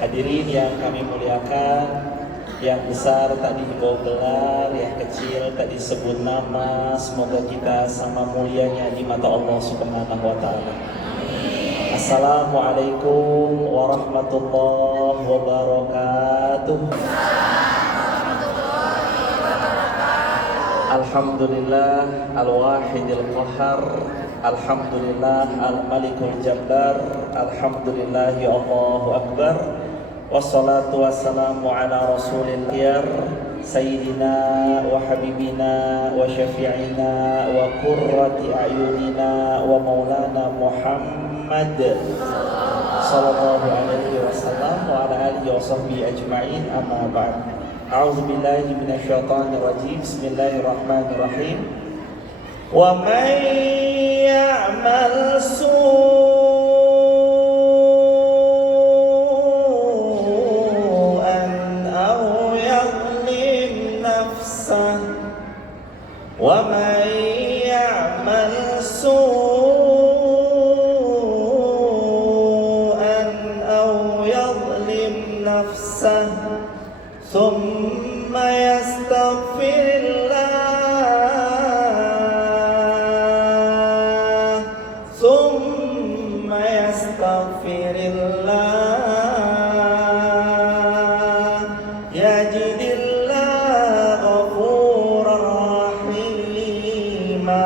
Hadirin yang kami muliakan, yang besar tak dihimbau gelar, yang kecil tak disebut nama, semoga kita sama mulianya di mata Allah Subhanahu wa Ta'ala. Assalamualaikum warahmatullahi wabarakatuh. Alhamdulillah al-wahidil qahar, alhamdulillah al-malikul jabbar, alhamdulillah ya Allahu akbar. Wassalatu wassalamu ala rasulillah sayyidina wa habibina wa syafi'ina wa qurrati a'yunina wa maulana Muhammad sallallahu alaihi wasallam wa ala alihi wa sahbihi ajma'in, amma ba'd. A'udzu billahi minasyaitonir rajim. Bismillahirrahmanirrahim. Wa may ya'mal ومن يعمل سوءا أو يظلم نفسه ثم يستغفر الله يجد الله غفورا رحيما.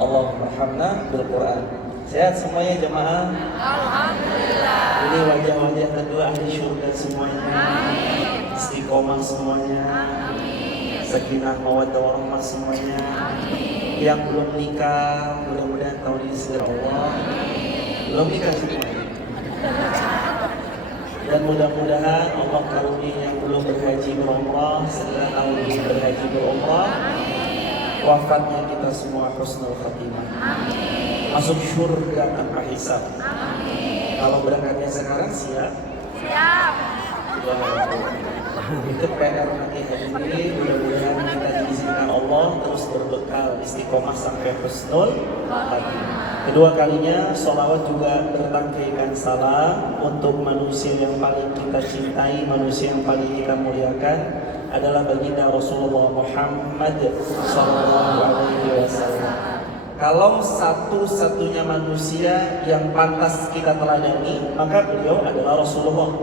Allahumma arhamna bil Quran. Sehat semuanya jemaah? Alhamdulillah. Ini wajah-wajah kedua ahli syurga semuanya. Amin. Istiqomah semuanya. Amin. Sakinah mawaddah warahmah semuanya. Amin. Yang belum nikah, mudah-mudahan tahun ini segera Allah. Amin. Belum nikah semuanya. Dan mudah-mudahan Allah karunia yang belum berhaji berumrah segera tahun ini berhaji berumrah. Wafatnya kita semua husnul khatimah. Amin. Masuk surga tanpa hisab. Amin. Kalau berangkatnya sekarang siap? Siap. Itu PR nanti hari ini. Mudah-mudahan kita diizinkan Allah terus berbekal istiqomah sampai husnul khatimah. Kedua kalinya sholawat juga bertangkaikan salam untuk manusia yang paling kita cintai, manusia yang paling kita muliakan adalah baginda Rasulullah Muhammad sallallahu alaihi wasallam. Kalau satu-satunya manusia yang pantas kita teladani, maka beliau adalah Rasulullah.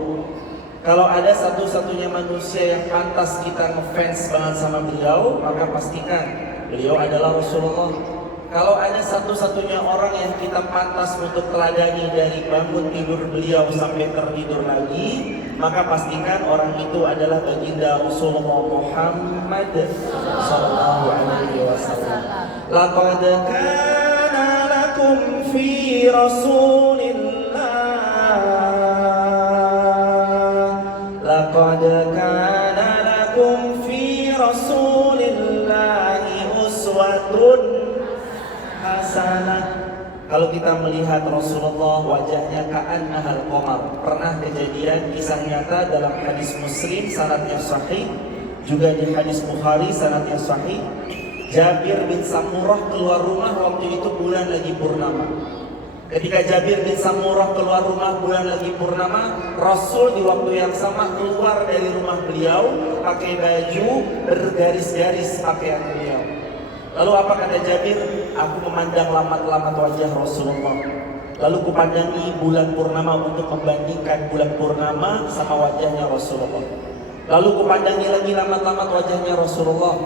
Kalau ada satu-satunya manusia yang pantas kita ngefans banget sama beliau, maka pastikan beliau adalah Rasulullah. Kalau ada satu-satunya orang yang kita pantas untuk teladani dari bangun tidur beliau sampai tertidur lagi, maka pastikan orang itu adalah baginda Rasulullah Muhammad sallallahu alaihi wasallam. Laqad kana lakum fi Rasulillah, laqad kana lakum fi Rasulillahi uswatun hasanah. Kalau kita melihat Rasulullah wajahnya ka'annahal qamar. Pernah kejadian kisah nyata dalam hadis Muslim sanadnya sahih, juga di hadis Bukhari sanadnya sahih. Jabir bin Samurah keluar rumah waktu itu bulan lagi purnama. Ketika Jabir bin Samurah keluar rumah bulan lagi purnama, Rasul di waktu yang sama keluar dari rumah beliau pakai baju bergaris-garis pakaian beliau. Lalu apa kata Jabir? Aku memandang lamat-lamat wajah Rasulullah. Lalu kupandangi bulan purnama untuk membandingkan bulan purnama sama wajahnya Rasulullah. Lalu kupandangi lagi lamat-lamat wajahnya Rasulullah.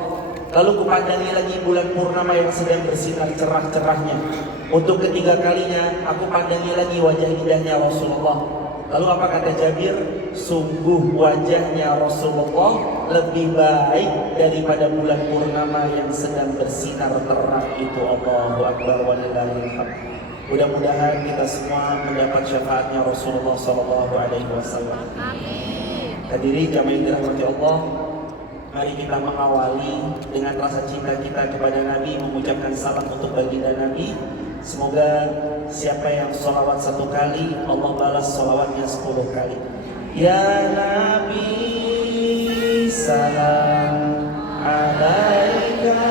Lalu kupandangi lagi bulan purnama yang sedang bersinar cerah-cerahnya. Untuk ketiga kalinya aku pandangi lagi wajah indahnya Rasulullah. Lalu apa kata Jabir? Sungguh wajahnya Rasulullah lebih baik daripada bulan purnama yang sedang bersinar terang itu. Allahu Akbar walillahil hamd. Mudah-mudahan kita semua mendapat syafaatnya Rasulullah sallallahu alaihi wasallam. Amin. Hadirin jamaah yang dirahmati Allah, mari kita mengawali dengan rasa cinta kita kepada Nabi, mengucapkan salam untuk baginda Nabi. Semoga siapa yang sholawat 1 kali, Allah balas sholawatnya 10 kali. Ya Nabi salam alaika,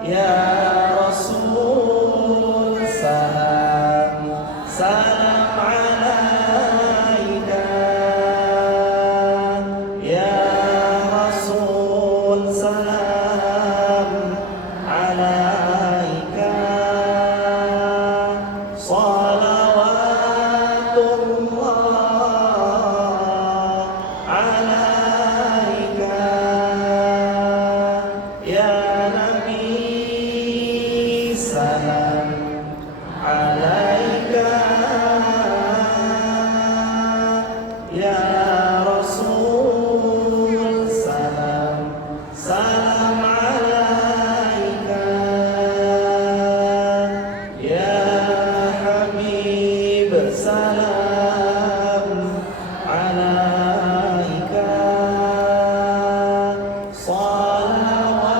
Ya Rasul alaika salawatullah alaika ya Nabi salam alaika ya Rasul salam salam alaika ya Habib salam alaika salawatullah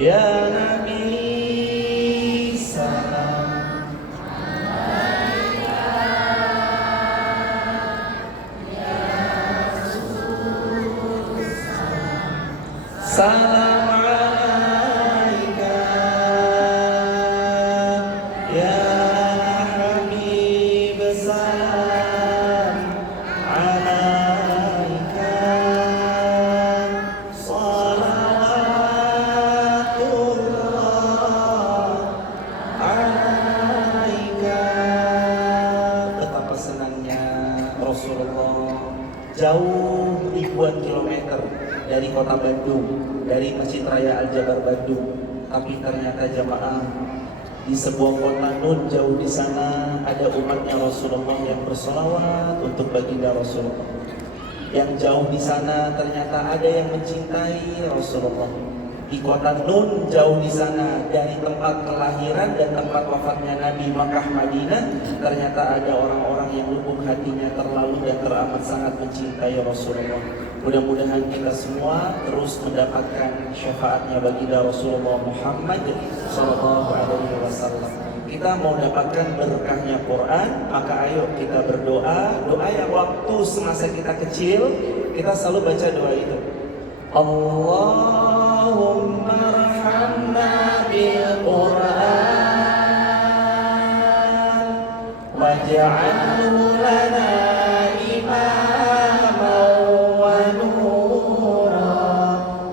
ya Nabi salam salam alaika ya Habib salam alaika salawatullah alaika. Betapa senangnya Rasulullah jauh ribuan kilometer dari kota Bandung, dari Masjid Raya Al-Jabar Bandung, tapi ternyata jamaah di sebuah kota Nun jauh di sana ada umatnya Rasulullah yang bersolawat untuk baginda Rasulullah. Yang jauh di sana ternyata ada yang mencintai Rasulullah. Di kota Nun jauh di sana dari tempat kelahiran dan tempat wafatnya Nabi Makkah Madinah, ternyata ada orang-orang yang lubuk hatinya terlalu dan teramat sangat mencintai Rasulullah. Mudah-mudahan kita semua terus mendapatkan syafaatnya baginda Rasulullah Muhammad Sallallahu Alaihi Wasallam. Kita mau dapatkan berkahnya Quran, maka ayo kita berdoa. Doa yang waktu semasa kita kecil kita selalu baca doa itu. Allahumma arhamna bil Quran waj'alhu lana imaman wa nura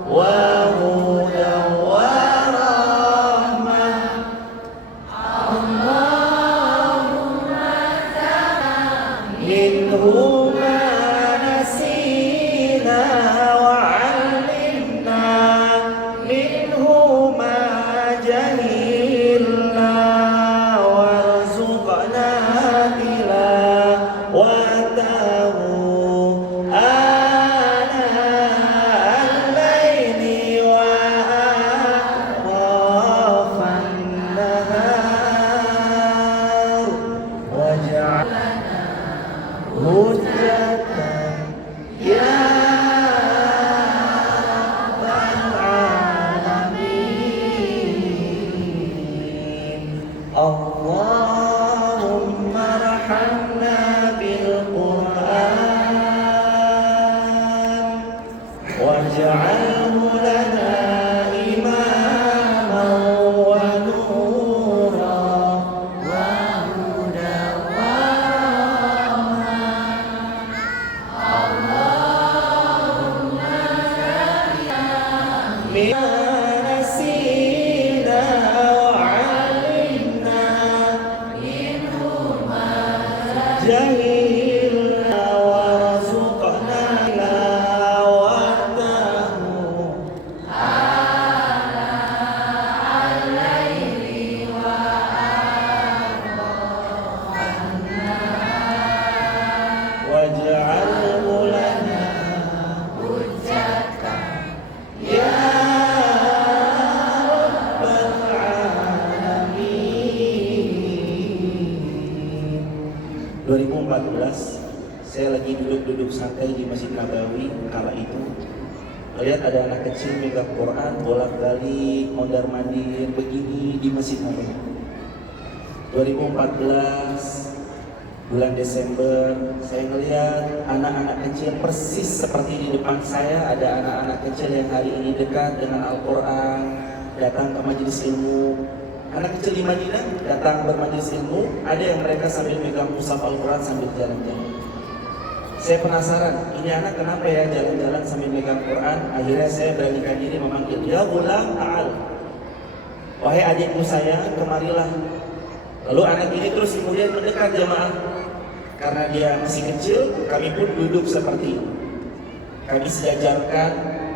wa hudan wa rahmah. minhu ma nasina wa 'allimna minhu ma jahilna warzuqna tilawatahu ana al-laili wa atrafan nahar waj'al hujjatan ya rabbal alamin. Allahumma arhamna bil Quran waj'alhu lana imaman wa nura wa hudan wa nasina wa 'allimna minhu ma jahilna warzuqna tilawatahu ana al-laili wa atrafan waj'alhu lana hujjatan ya 2014 saya lagi duduk-duduk santai di Masjid Nabawi kala itu, lihat ada anak kecil megang Quran bolak-balik mondar-mandir begini di Masjid Nabawi. 2014 bulan Desember saya melihat anak-anak kecil persis seperti di depan saya. Ada anak-anak kecil yang hari ini dekat dengan Al-Quran, datang ke majelis ilmu. Anak kecil di Madinah datang bermajelis ilmu, ada yang mereka sambil megang mushaf Al-Quran sambil jalan-jalan. Saya penasaran, ini anak kenapa ya jalan-jalan sambil megang Quran. Akhirnya saya beranikan diri memanggil, ya gulam ta'al, wahai adikku sayang, kemarilah. Lalu anak ini terus kemudian mendekat jamaah. Karena dia masih kecil, kami pun duduk seperti ini. Kami sejajarkan,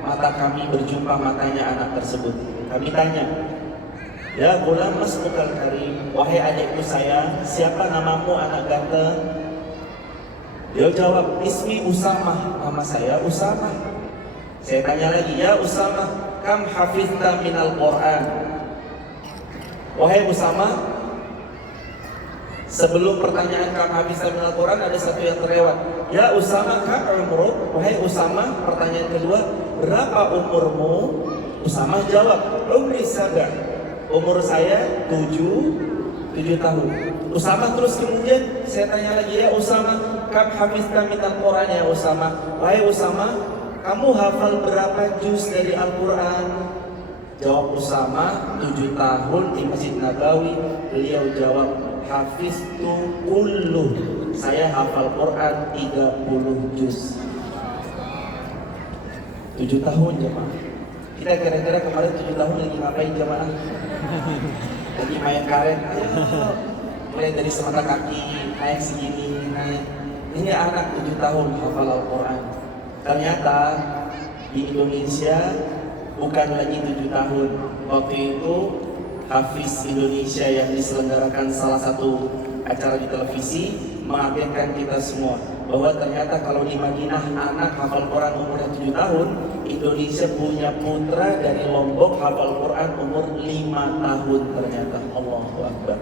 mata kami berjumpa matanya anak tersebut. Kami tanya, ya gulam masmukal karim, wahai adikku sayang, siapa namamu anak ganteng? Dia jawab, ismi Usamah, nama saya Usamah. Saya tanya lagi, ya Usamah, kam hafizta minal Quran? Wahai Usamah, sebelum pertanyaan kam hafizta minal Quran ada satu yang terlewat. Ya Usamah, kam umruk? Wahai Usamah, pertanyaan kedua, berapa umurmu? Usamah jawab, umri saga, umur saya 7 tahun. Usama terus kemudian saya tanya lagi, ya Usama, kam hafizta minal Quran ya Usama? Wahai Usama, kamu hafal berapa juz dari Al-Quran? Jawab Usama, 7 tahun di Masjid Nabawi. Beliau jawab, hafiztu kulluh, saya hafal Quran 30 juz. 7 tahun jemaah. Kita kira-kira kemarin 7 tahun lagi ngapain jemaah? Lagi main karet aja, mulai dari semata kaki, naik segini, naik. Ini anak 7 tahun hafal Al-Quran. Ternyata di Indonesia bukan lagi 7 tahun. Waktu itu Hafiz Indonesia yang diselenggarakan salah satu acara di televisi mengagetkan kita semua bahwa ternyata kalau di Madinah anak hafal Quran umurnya 7 tahun, Indonesia punya putra dari Lombok hafal Quran umur 5 tahun ternyata. Allahu Akbar.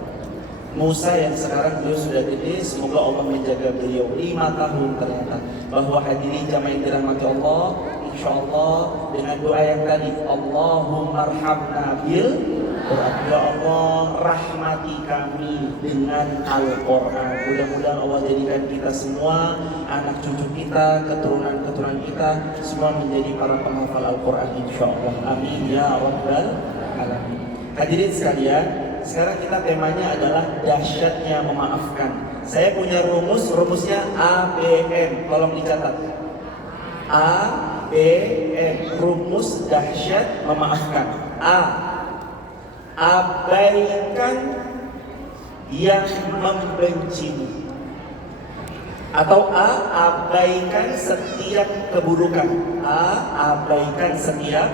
Musa yang sekarang beliau sudah gede, semoga Allah menjaga beliau. 5 tahun ternyata. Bahwa hadirin jamaah yang dirahmati Allah, insyaallah dengan doa yang tadi, Allahumma arhamna bil Quran. Ya Allah, rahmati kami dengan Al-Quran. Mudah-mudahan Allah jadikan kita semua, anak cucu kita, keturunan-keturunan kita, semua menjadi para penghafal Al-Quran insyaallah. Amin ya rabbal alamin. Hadirin sekalian, sekarang kita temanya adalah dahsyatnya memaafkan. Saya punya rumusnya ABM, tolong dicatat. ABM, rumus dahsyat memaafkan. A, abaikan yang membencimu. Atau A, abaikan setiap keburukan. A, abaikan setiap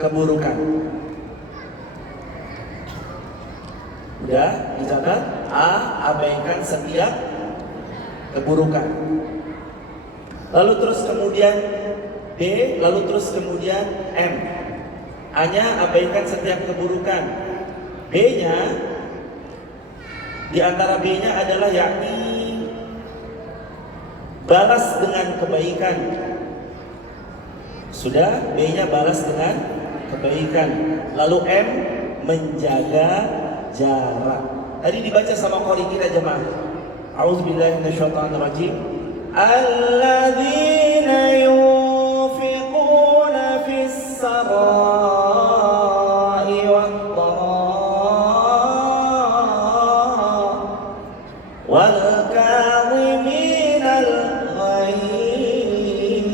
keburukan. Udah dicatat? A, abaikan setiap keburukan. Lalu terus kemudian B, lalu terus kemudian M. A-nya abaikan setiap keburukan. B-nya, di antara B-nya adalah yakni balas dengan kebaikan. Sudah, B-nya balas dengan kebaikan. Lalu M, menjaga jarak. Tadi dibaca sama qori kita jemaah. A'udzubillahi minasyaitonirrajim. Alladzina yunfiquna fis sarai wad dharra wal kadhiminal ghaidh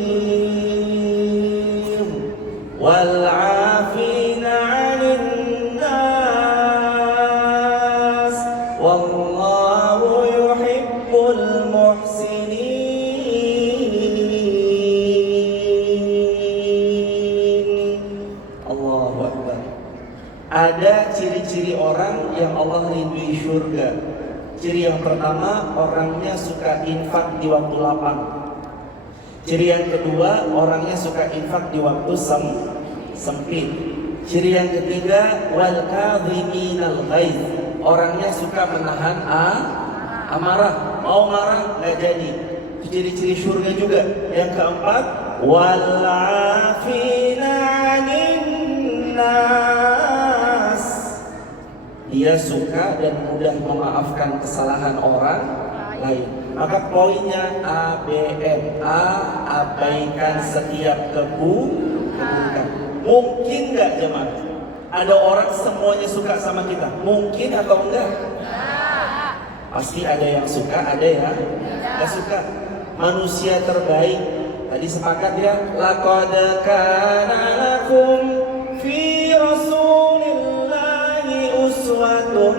wal 'afina 'anil nas wallahu yuhibbul muhsinin. Ada ciri-ciri orang yang Allah rindu surga. Ciri yang pertama, orangnya suka infak di waktu lapang. Ciri yang kedua, orangnya suka infak di waktu sempit. Ciri yang ketiga, wal kadhiminal ghaidh. Orangnya suka menahan amarah. Mau marah nggak jadi. Itu ciri-ciri surga juga. Yang keempat, wal 'afina 'anil nas. Dia suka dan mudah memaafkan kesalahan orang lain. Maka poinnya ABM. A, abaikan setiap keburukan. Mungkin nggak jemaah? Ada orang semuanya suka sama kita? Mungkin atau enggak? Pasti ada yang suka, ada yang nggak suka. manusia terbaik. Tadi sepakat ya, laqad kana lakum fi rasulillahi uswatun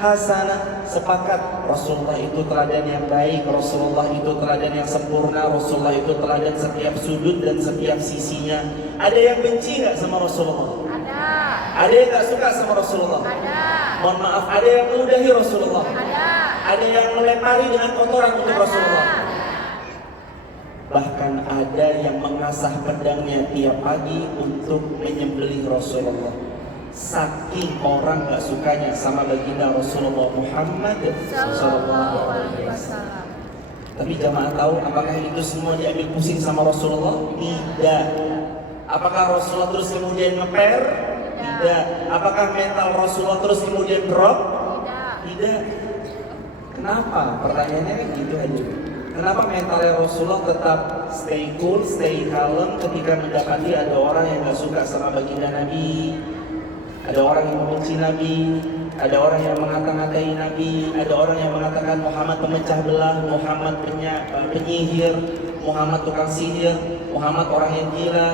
hasanah. Sepakat, Rasulullah itu teladan yang baik, Rasulullah itu teladan yang sempurna, Rasulullah itu teladan setiap sudut dan setiap sisinya. Ada yang benci nggak sama Rasulullah? Ada. Ada yang nggak suka sama Rasulullah? Ada. Mohon maaf, ada yang meludahi Rasulullah? Ada. Ada yang melempari dengan kotoran untuk Rasulullah? Bahkan ada yang mengasah pedangnya tiap pagi untuk menyembelih Rasulullah. Saking orang gak sukanya sama baginda Rasulullah Muhammad Sallallahu Alaihi Wasallam. Tapi jamaah tahu apakah itu semua diambil pusing sama Rasulullah? Tidak. Apakah Rasulullah terus kemudian ngeper? Tidak. Apakah mental Rasulullah terus kemudian drop? Tidak. Kenapa? Pertanyaannya kan gitu aja. Kenapa mentalnya Rasulullah tetap stay cool, stay calm ketika mendapati ada orang yang gak suka sama baginda Nabi? Ada orang yang membenci Nabi, ada orang yang mengata-ngatai Nabi, ada orang yang mengatakan Muhammad pemecah belah, Muhammad penyihir, Muhammad tukang sihir, Muhammad orang yang gila.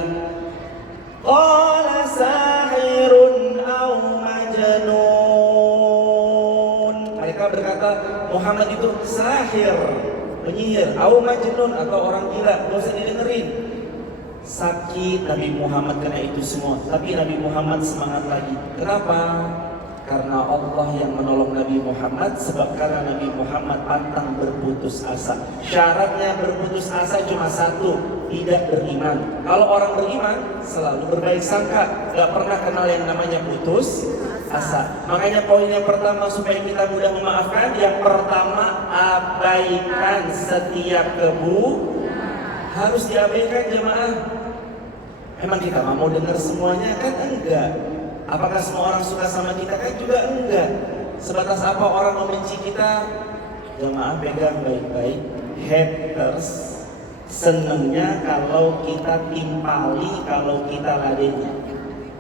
Qala sahirun aw majnun. Mereka berkata Muhammad itu sahir, penyihir, aw majnun atau orang gila, gak usah didengerin. Sakit Nabi Muhammad kena itu semua, tapi Nabi Muhammad semangat lagi. Kenapa? Karena Allah yang menolong Nabi Muhammad, sebab karena Nabi Muhammad pantang berputus asa. Syaratnya berputus asa cuma satu, tidak beriman. Kalau orang beriman selalu berbaik sangka, gak pernah kenal yang namanya putus asa. Makanya poin yang pertama supaya kita mudah memaafkan, yang pertama abaikan setiap harus diabaikan jemaah. Emang kita mau dengar semuanya? Kan enggak. Apakah semua orang suka sama kita? Kan juga enggak. Sebatas apa orang membenci kita? Jemaah pegang baik-baik. Haters senengnya kalau kita timpali, kalau kita ladeni.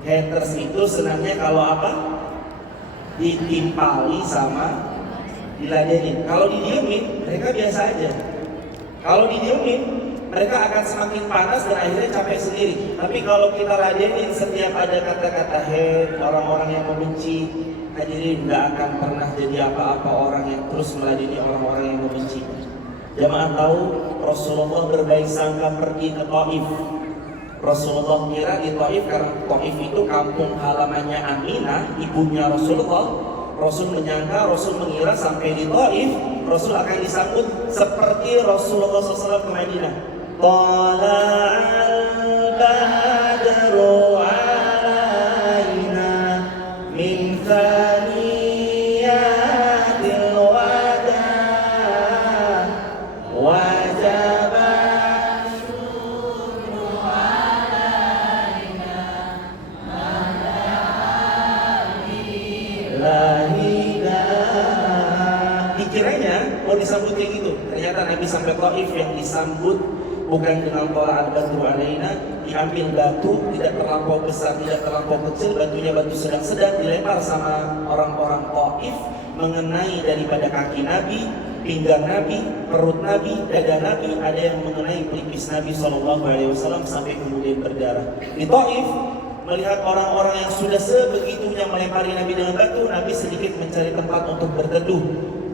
Haters itu senangnya kalau apa? Ditimpali sama diladeni. Kalau didiemin, mereka biasa aja. Kalau didiemin, mereka akan semakin panas dan akhirnya capek sendiri. Tapi kalau kita ladenin setiap ada kata-kata hate, orang-orang yang membenci, hadirin gak akan pernah jadi apa-apa orang yang terus meladeni orang-orang yang membenci. Jamaah tahu Rasulullah berbaik sangka pergi ke Taif. Rasulullah kira di Taif, karena Taif itu kampung halamannya Aminah, ibunya Rasulullah. Rasul menyangka, Rasul mengira sampai di Taif, Rasul akan disambut seperti Rasulullah SAW ke Madinah. Tala'al badru alaina min thaniyatil wada wajaba syukru alaina dikiranya mau disambut kayak gitu. Ternyata Nabi sampai Taif yang disambut bukan dengan tola al-badru alaina, diambil batu tidak terlampau besar, tidak terlampau kecil, batunya batu sedang-sedang, dilempar sama orang-orang Taif mengenai daripada kaki Nabi, pinggang Nabi, perut Nabi, dada Nabi, ada yang mengenai pelipis Nabi SAW sampai kemudian berdarah. Di Taif melihat orang-orang yang sudah sebegitunya melempari Nabi dengan batu, Nabi sedikit mencari tempat untuk berteduh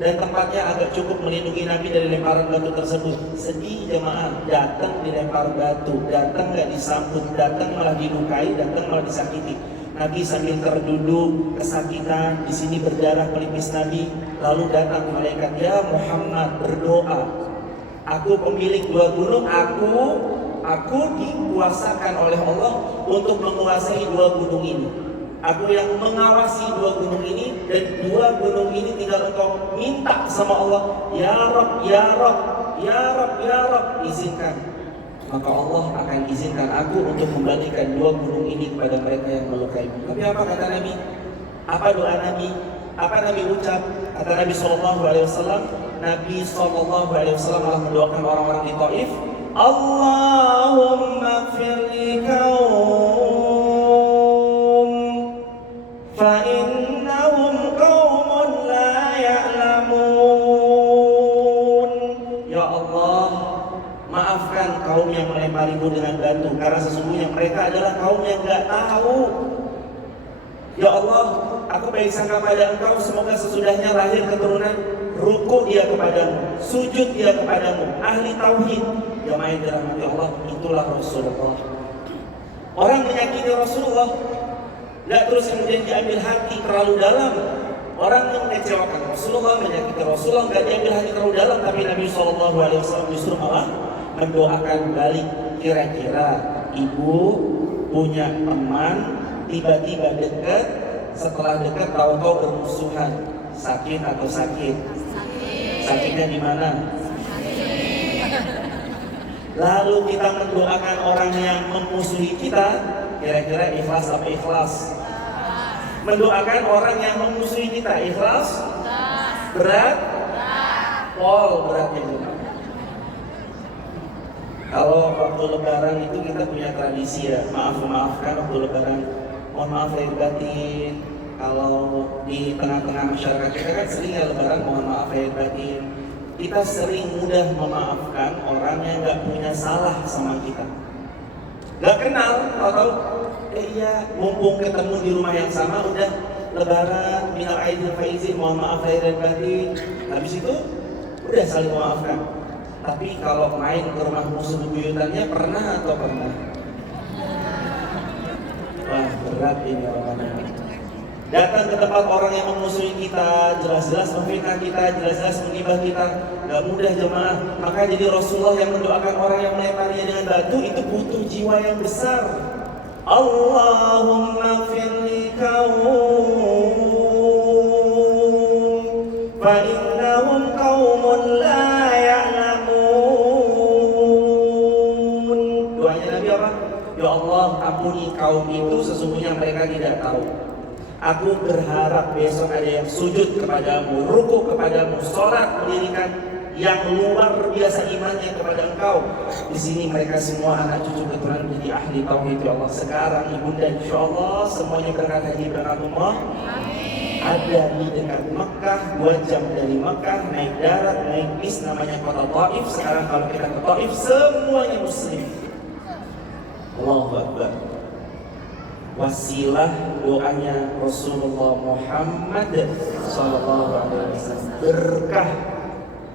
dan tempatnya agak cukup melindungi Nabi dari lemparan batu tersebut. Sedih jemaah, datang dilempar batu, datang gak disambut, datang malah dilukai, datang malah disakiti. Nabi sambil terduduk kesakitan, di sini berdarah pelipis Nabi, lalu datang malaikat, ya Muhammad berdoa, aku pemilik dua gunung, aku dikuasakan oleh Allah untuk menguasai dua gunung ini. Aku yang mengawasi dua gunung ini, dan dua gunung ini tinggal engkau minta sama Allah, ya Rabb, ya Rabb, ya Rabb, ya Rabb, izinkan. Maka Allah akan izinkan aku untuk kembalikan dua gunung ini kepada mereka yang melukaimu. Tapi apa kata Nabi? Apa doa Nabi? Apa Nabi ucap? Kata Nabi SAW, Nabi SAW malah mendoakan orang-orang di Taif, Allahumma gfirli kaum fa'innahum qaumun la ya'lamun. Ya kaum yang melemparimu dengan batu, karena sesungguhnya mereka adalah kaum yang gak tahu. Ya Allah, aku baik sangka pada Engkau, semoga sesudahnya lahir keturunan ruku dia kepadamu, sujud dia kepadamu, ahli tauhid. Jamaah yang dirahmati Allah, itulah Rasulullah. Orang menyakiti Rasulullah, gak terus kemudian diambil hati terlalu dalam. Orang yang mengecewakan Rasulullah, menyakiti Rasulullah, gak diambil hati terlalu dalam, tapi Nabi SAW justru malah mendoakan balik. Kira-kira ibu punya teman tiba-tiba dekat, setelah dekat tahu-tahu bermusuhan, sakit atau sakit? Sakitnya di mana? Lalu kita mendoakan orang yang memusuhi kita, kira-kira ikhlas apa ikhlas? Mendoakan orang yang memusuhi kita, ikhlas? Berat? Pol beratnya juga. Kalau waktu lebaran itu kita punya tradisi ya, maaf-maafkan waktu lebaran. Mohon maaf lahir batin. Kalau di tengah-tengah masyarakat kita kan sering ya lebaran, mohon maaf lahir batin. Kita sering mudah memaafkan orang yang gak punya salah sama kita. Gak kenal, atau iya, mumpung ketemu di rumah yang sama, udah lebaran, minal aidin faizin, mohon maaf lahir dan batin. Habis itu udah saling memaafkan. Tapi kalau main ke rumah musuh bebuyutannya pernah atau pernah? Wah, berat ini orang-orang. Datang ke tempat orang yang memusuhi kita, jelas-jelas memfitnah kita, jelas-jelas menggibah kita, gak mudah jemaah. Maka jadi Rasulullah yang mendoakan orang yang melemparinya dengan batu itu butuh jiwa yang besar. Allahumma firli kaum fa innahum qaumun la ya'lamun. Doanya Nabi apa? Ya Allah, ampuni kaum itu, sesungguhnya mereka tidak tahu. Aku berharap besok ada yang sujud kepadamu, ruku kepadamu, sholat mendirikan yang luar biasa imannya kepada Engkau. Di sini mereka semua anak cucu keturunan menjadi ahli tauhid. Ya Allah, sekarang ibunda insya Allah semuanya berangkat haji, berangkat umrah. Ada di dekat Mekah, 2 jam dari Mekah, naik darat, naik bis, namanya kota Taif. Sekarang kalau kita ke Taif semuanya muslim. Allahu Akbar. Wasilah doanya Rasulullah Muhammad SAW, berkah.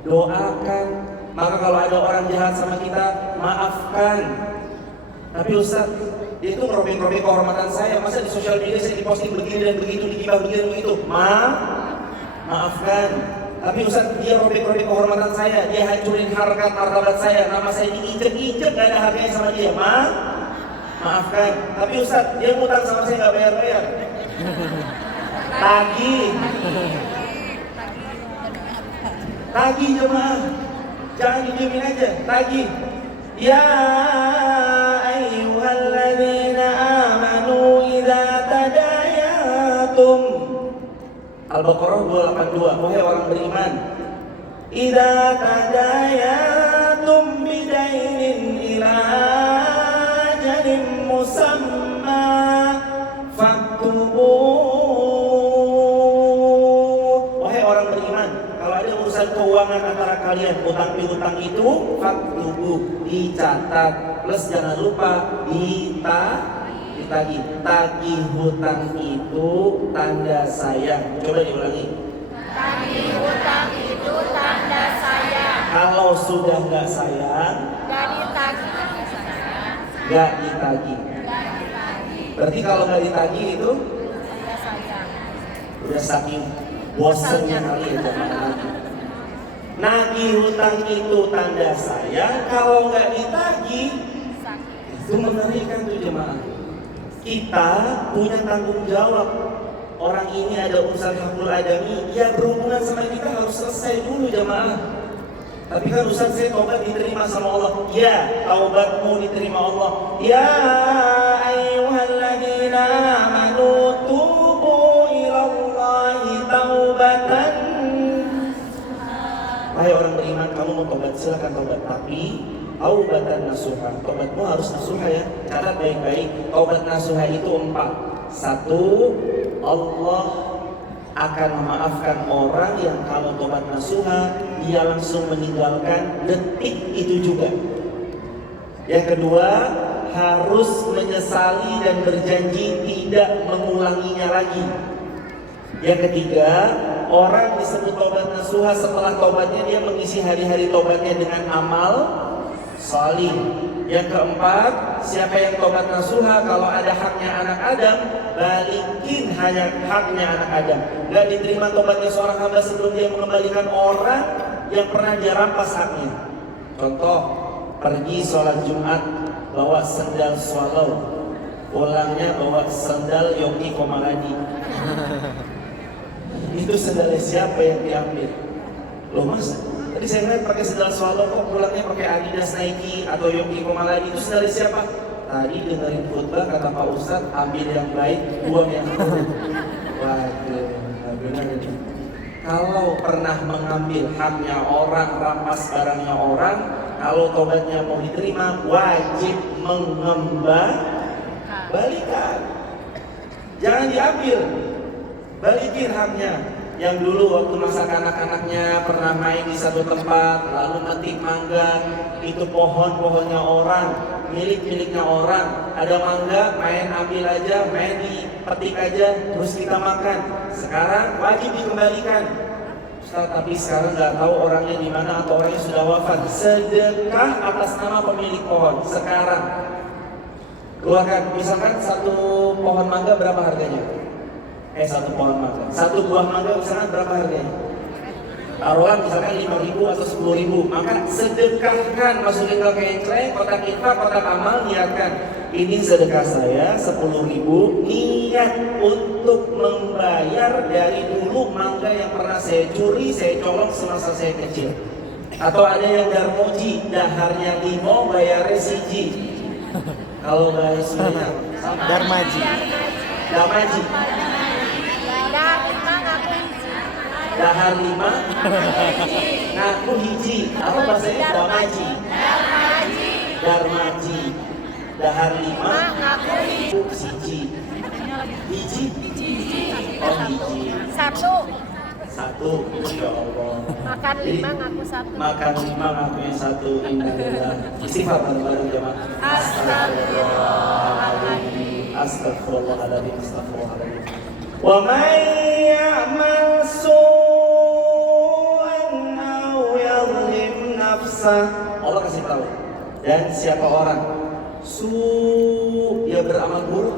Doakan. Maka kalau ada orang jahat sama kita, maafkan. Tapi Ustaz, dia itu ngerobek-robek kehormatan saya. Masa di sosial media saya diposting begini dan begitu, digibah begini dan begitu? Maafkan. Tapi Ustaz, dia robek-robek kehormatan saya, dia hancurin harkat martabat saya, nama saya diinjek-injek, gak ada harganya sama dia. Maafkan. Tapi Ustaz, dia ngutang sama saya gak bayar-bayar. Tagih jemaah, jangan didiemin aja, tagih. Ya ayyuhalladzina amanu idza tadayatum. Al-Baqarah 282. Wahai orang beriman, idza tadayatum bidainin ila ajalin musamma faktubu. Wahai orang beriman, kalau ada urusan keuangan antara kalian, utang piutang itu faktubu, dicatat, plus jangan lupa ditagih. Tagih hutang itu tanda sayang. Coba diulangi. Tagih hutang itu tanda sayang. Kalau sudah nggak sayang, Gak ditagih. nggak ditagih. Berarti kalau nggak ditagih itu Tanda sayang. udah saking bosannya kali ya teman-teman. Nagih hutang itu tanda sayang. Kalau nggak ditagih, itu mengerikan tuh jemaah. Kita punya tanggung jawab. Orang ini ada urusan hakul adami, ya berhubungan sama kita harus selesai dulu jemaah. Tapi kan Ustaz, saya taubat diterima sama Allah. Ya, taubatmu diterima Allah. Ya ayyuhalladzina amanu tubu ilallahi taubatan. Wahai orang beriman, kamu mau taubat silakan taubat, tapi taubatan nasuha. Taubatmu harus nasuha ya. Catat baik-baik. Taubat nasuha itu 4. 1, Allah akan memaafkan orang yang kalau taubat nasuha dia langsung meninggalkan detik itu juga. Yang kedua, harus menyesali dan berjanji tidak mengulanginya lagi. Yang ketiga, orang disebut tobat nasuha setelah tobatnya dia mengisi hari-hari tobatnya dengan amal salih. Yang keempat, siapa yang tobat nasuha kalau ada haknya anak Adam, balikin hanya haknya anak Adam. Gak diterima tobatnya seorang hamba sebelum dia mengembalikan orang yang pernah dia rampas haknya. Contoh, pergi sholat Jumat bawa sendal swallow, pulangnya bawa sendal Yogi Komaladi. Itu sendalnya siapa yang diambil? Loh mas, tadi saya ngeliat pakai sendal swallow kok pulangnya pakai Adidas, Nike atau Yogi Komaladi. Itu sendalnya siapa? Tadi dengerin khutbah kata Pak Ustadz, ambil yang baik, buang yang buruk. Waduh, benar ini. Kalau pernah mengambil haknya orang, rampas barangnya orang, kalau tobatnya mau diterima, wajib mengembalikan. Jangan diambil, balikin haknya. Yang dulu waktu masa kanak-kanaknya pernah main di satu tempat, lalu metik mangga, itu pohonnya orang, miliknya orang. Ada mangga, main ambil aja, main dipetik aja, terus kita makan. Sekarang wajib dikembalikan. Ustaz, tapi sekarang nggak tahu orangnya di mana atau orangnya sudah wafat. Sedekah atas nama pemilik pohon. Sekarang keluarkan, misalkan satu pohon mangga berapa harganya? Satu pohon mangga, satu buah mangga misalkan berapa harganya? Taruhan misalkan 5.000 atau 10.000, maka sedekahkan, masukin ke kengkleng, kotak infak, kotak amal, niatkan ini sedekah saya 10.000, niat untuk membayar dari dulu mangga yang pernah saya curi, saya colong semasa saya kecil. Atau ada yang darmoji, daharnya 5, bayarnya siji. Kalau bahasa Sunda Darmaji. Damaji. Dahar 5 ngaku hiji. Apa bahasanya? Damaji. Darmaji. Dahar 5 ngaku siji. Hiji. Oh hiji. Satu. Ya Allah. Makan 5 ngaku 1. Makan 5 ngaku yang 1. Innalillah. Istighfar bareng-bareng jemaah. Astagfirullahaladzim. Astagfirullahaladzim. Astagfirullahaladzim. Wa may ya'mal su'an aw yadhlim nafsah. Allah kasih tahu. Dan siapa orang dia beramal buruk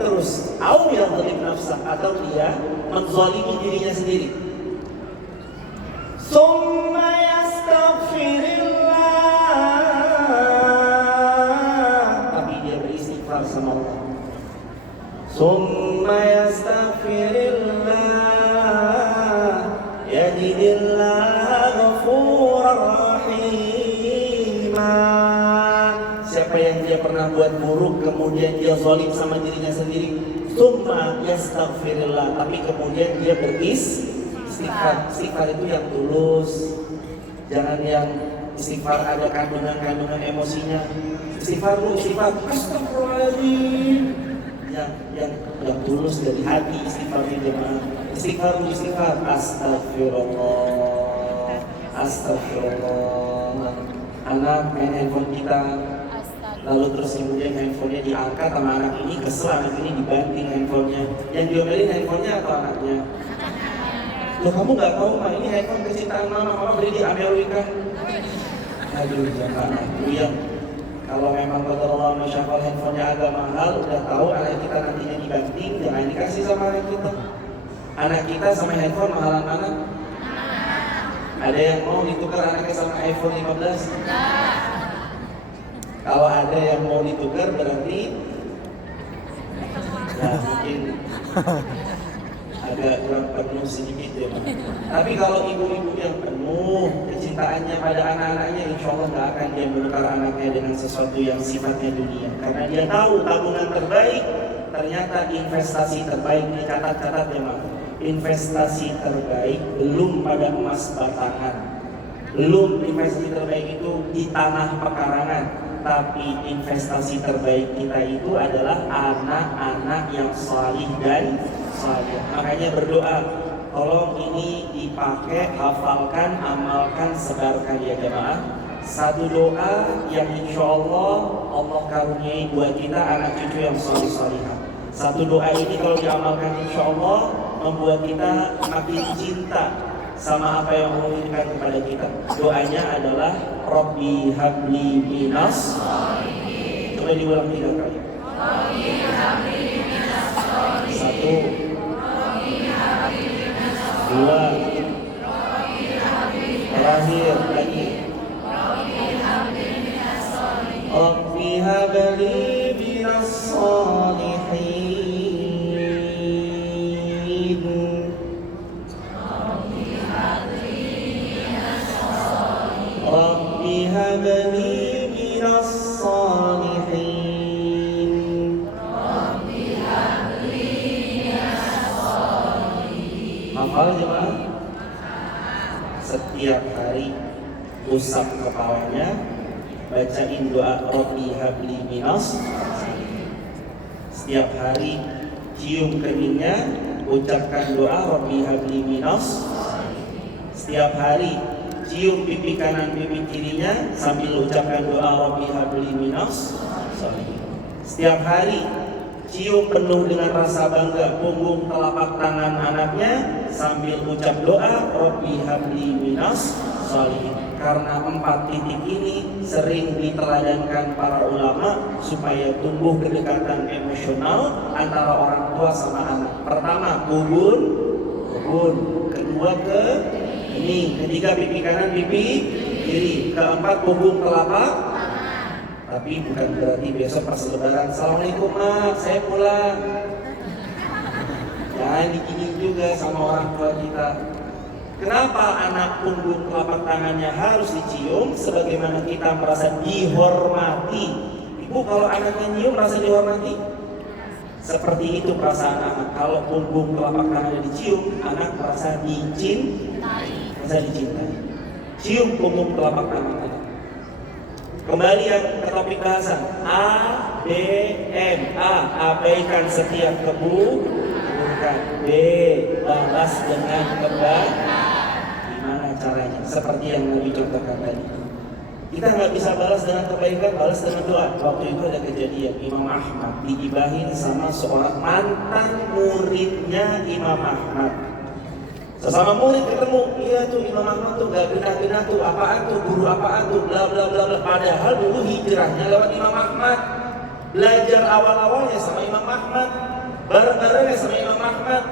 terus, aw yadhlim nafsah, atau dia menzalimi dirinya sendiri. Summa yastaghfirillah, tapi dia beristighfar sama Allah. Summa yastaghfirillah yajidillah ghafurar rahima. Siapa yang dia pernah buat buruk kemudian dia zalim sama dirinya sendiri, summa yastaghfirillah, tapi kemudian dia beristighfar. Istighfar itu yang tulus, jangan yang istighfar ada kandungan emosinya. Istighfar astagfirullahaladzim, yang tulus dari hati istighfarnya jemaah. Istighfar astagfirullah. Anak main handphone kita, lalu terus kemudian handphonenya diangkat sama anak ini, kesel anak ini dibanting handphonenya. Yang diomelin handphonenya atau anaknya? Loh kamu nggak tahu mah ini handphone kecintaan mama beli di Amerika. Aduh jangan anakku yang kalau memang qadarullah masyafal handphonenya agak mahal, udah tahu anak kita nantinya dibanting, jangan dikasih sama anak kita. Anak kita sama handphone mahalan mana? Ada yang mau ditukar anaknya sama iPhone 15? Kalau ada yang mau ditukar berarti ya mungkin agak kurang penuh sedikit ya. Tapi kalau ibu-ibu yang penuh kecintaannya pada anak-anaknya, insya Allah nggak akan dia menukar anaknya dengan sesuatu yang sifatnya dunia. Karena dia tahu tabungan terbaik, ternyata investasi terbaik. Dicatat-catat ya Mak. Investasi terbaik belum pada emas batangan, belum investasi terbaik itu di tanah pekarangan, tapi investasi terbaik kita itu adalah anak-anak yang salih dan salih. Makanya berdoa, tolong ini dipakai, hafalkan, amalkan, sebarkan ya jemaah. Satu doa yang insya Allah Allah karuniai buat kita anak cucu yang salih-salihah. Satu doa ini kalau diamalkan insya Allah membuat kita makin cinta sama apa yang Allah berikan kepada kita. Doanya adalah Rabbi habli minas. Coba diulang 3 kali. Satu, dua, terakhir lagi. Rabbi habli minas salihin. Rabbi habli minas salihin. Hafal jemaah? Setiap hari usap kepalanya, bacain doa Rabbi habli minas. Setiap hari cium keningnya, ucapkan doa Rabbi habli minas. Setiap hari cium pipi kanan pipi kirinya sambil ucapkan doa Rabbi habli minas. Setiap hari cium penuh dengan rasa bangga punggung telapak tangan anaknya sambil ucap doa Rabbi habli minas sholihin. Karena 4 titik ini sering diteladankan para ulama supaya tumbuh kedekatan emosional antara orang tua sama anak. Pertama, ubun. Kedua, kening. Ketiga, pipi kanan, pipi kiri. Keempat, punggung telapak. Tapi bukan berarti besok pas lebaran, Assalamualaikum mak, saya pulang. Jangan diginiin juga sama orang tua kita. Kenapa anak punggung telapak tangannya harus dicium? Sebagaimana kita merasa dihormati. Ibu kalau anaknya nyium merasa dihormati? Seperti itu perasaan anak. Kalau punggung telapak tangannya dicium, anak merasa dicintai. Cium punggung telapak tangan kita. Kembali yang ke topik bahasan. A, B, M. A, abaikan setiap keburukan. B, balas dengan kebaikan. Gimana caranya? Seperti yang Nabi contohkan tadi. Kita nggak bisa balas dengan kebaikan, balas dengan doa. Waktu itu ada kejadian Imam Ahmad digibahin sama seorang mantan muridnya Imam Ahmad. Sesama murid ketemu, iya tuh Imam Ahmad tuh gak genah-genah tuh, apaan tuh, guru apaan tuh, bla bla bla bla. Padahal dulu hijrahnya lewat Imam Ahmad, belajar awal-awalnya sama Imam Ahmad, bareng-barengnya sama Imam Ahmad.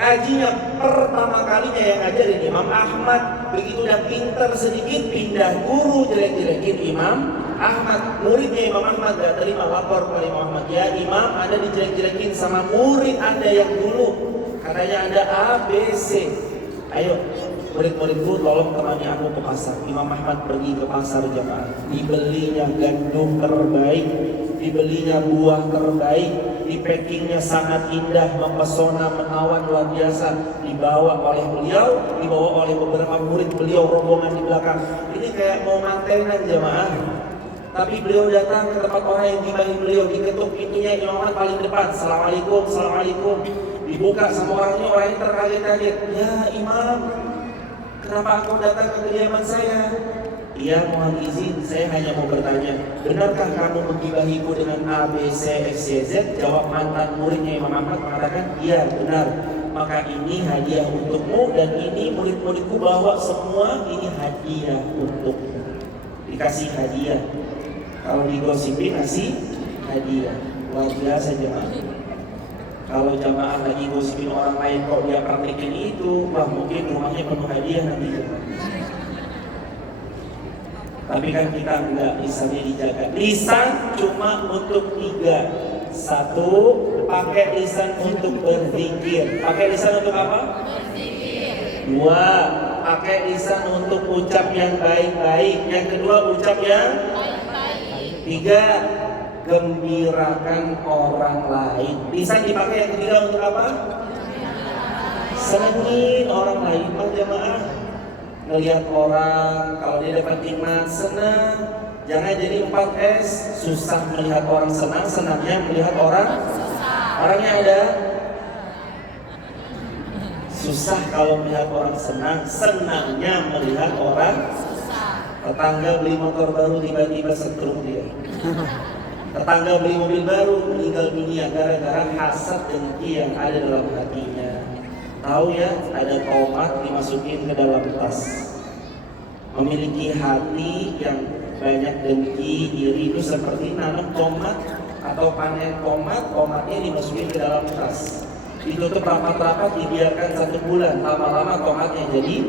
Ngajinya pertama kalinya yang ngajarin Imam Ahmad. Begitu udah pintar sedikit, pindah guru, jelek-jelekin Imam Ahmad. Muridnya Imam Ahmad gak terima, lapor ke Imam Ahmad, ya Imam, Anda dijelek-jelekin sama murid Anda yang dulu. Katanya ada A, B, C. Ayo, murid-muridku tolong temani aku ke pasar. Imam Ahmad pergi ke pasar jemaah. Dibelinya gandum terbaik, dibelinya buah terbaik, di packingnya sangat indah, mempesona, menawan luar biasa. Dibawa oleh beliau, dibawa oleh beberapa murid beliau, rombongan di belakang. Ini kayak mau mantenan jemaah. Tapi beliau datang ke tempat orang yang gibahin beliau, diketuk pintunya Imam Ahmad paling depan. Assalamualaikum, assalamualaikum. Dibuka sama orangnya terkaget-kaget. Ya Imam, kenapa aku datang ke kediaman saya? Iya, mohon izin, saya hanya mau bertanya, benarkah kamu menggibahiku dengan A, B, C, X, Y, Z? Jawab mantan muridnya Imam Ahmad mengatakan, iya benar. Maka ini hadiah untukmu dan ini murid-muridku bawa semua, ini hadiah untukmu. Dikasih hadiah. Kalau digosipin ngasih hadiah. Luar biasa jemaah. Kalau jamaah lagi gosipin orang lain kok dia praktekin itu, wah mungkin rumahnya penuh hadiah nanti. Tapi kan kita enggak, lisannya dijaga. Lisan cuma untuk 3. 1, pakai lisan untuk berzikir. Pakai lisan untuk apa? Berzikir. 2, pakai lisan untuk ucap yang baik-baik. Yang kedua, ucap yang baik-baik. 3, gembirakan orang lain. Lisan dipakai yang ketiga untuk apa? Senengin orang lain. Pak jemaah, ngelihat orang kalau dia dapat nikmat senang. Jangan jadi 4S, susah melihat orang senang, senangnya melihat orang susah. Orangnya ada susah kalau melihat orang senang, senangnya melihat orang susah. Tetangga beli motor baru tiba-tiba setrum dia. Tetangga beli mobil baru meninggal dunia gara-gara hasad dengki yang ada dalam hatinya. Tahu ya, ada tomat dimasukin ke dalam tas. Memiliki hati yang banyak dengki, iri itu seperti nanam tomat atau panen tomat, tomatnya dimasukin ke dalam tas. Ditutup rapat-rapat, dibiarkan 1 bulan, lama-lama tomatnya jadi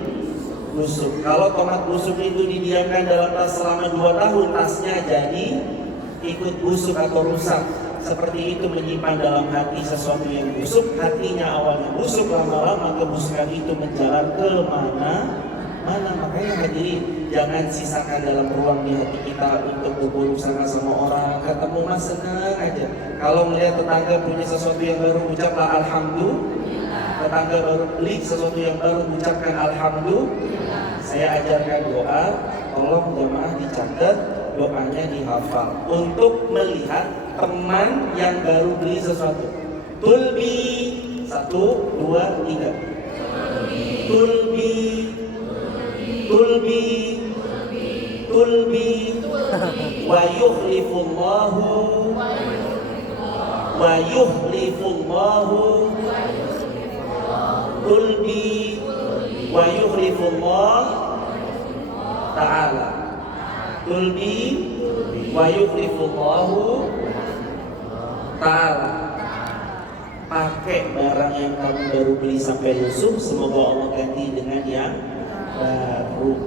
busuk. Kalau tomat busuk itu didiamkan dalam tas selama 2 tahun, tasnya jadi ikut busuk atau rusak. Seperti itu menyimpan dalam hati sesuatu yang busuk, hatinya awalnya busuk, lama-lama kebusukan itu menjalar ke mana. Makanya hadirin, jangan sisakan dalam ruang di hati kita untuk berburuk sama orang. Ketemu mas senang aja. Kalau melihat tetangga punya sesuatu yang baru, ucaplah alhamdulillah. Tetangga baru beli sesuatu yang baru, ucapkan alhamdulillah. Saya ajarkan doa, tolong jamaah dicatat, doanya dihafal untuk melihat teman yang baru beli sesuatu. Tulbi 1, 2, 3. Tulbi, tulbi, tulbi, wa yukhlifullahu, wa yukhlifullahu, tulbi, wa yukhlifullah ta'ala. Tulbi, wa yukhlifullahu ta'ala. Pakai barang yang kamu baru beli sampai lusuh, semoga Allah ganti dengan yang baru.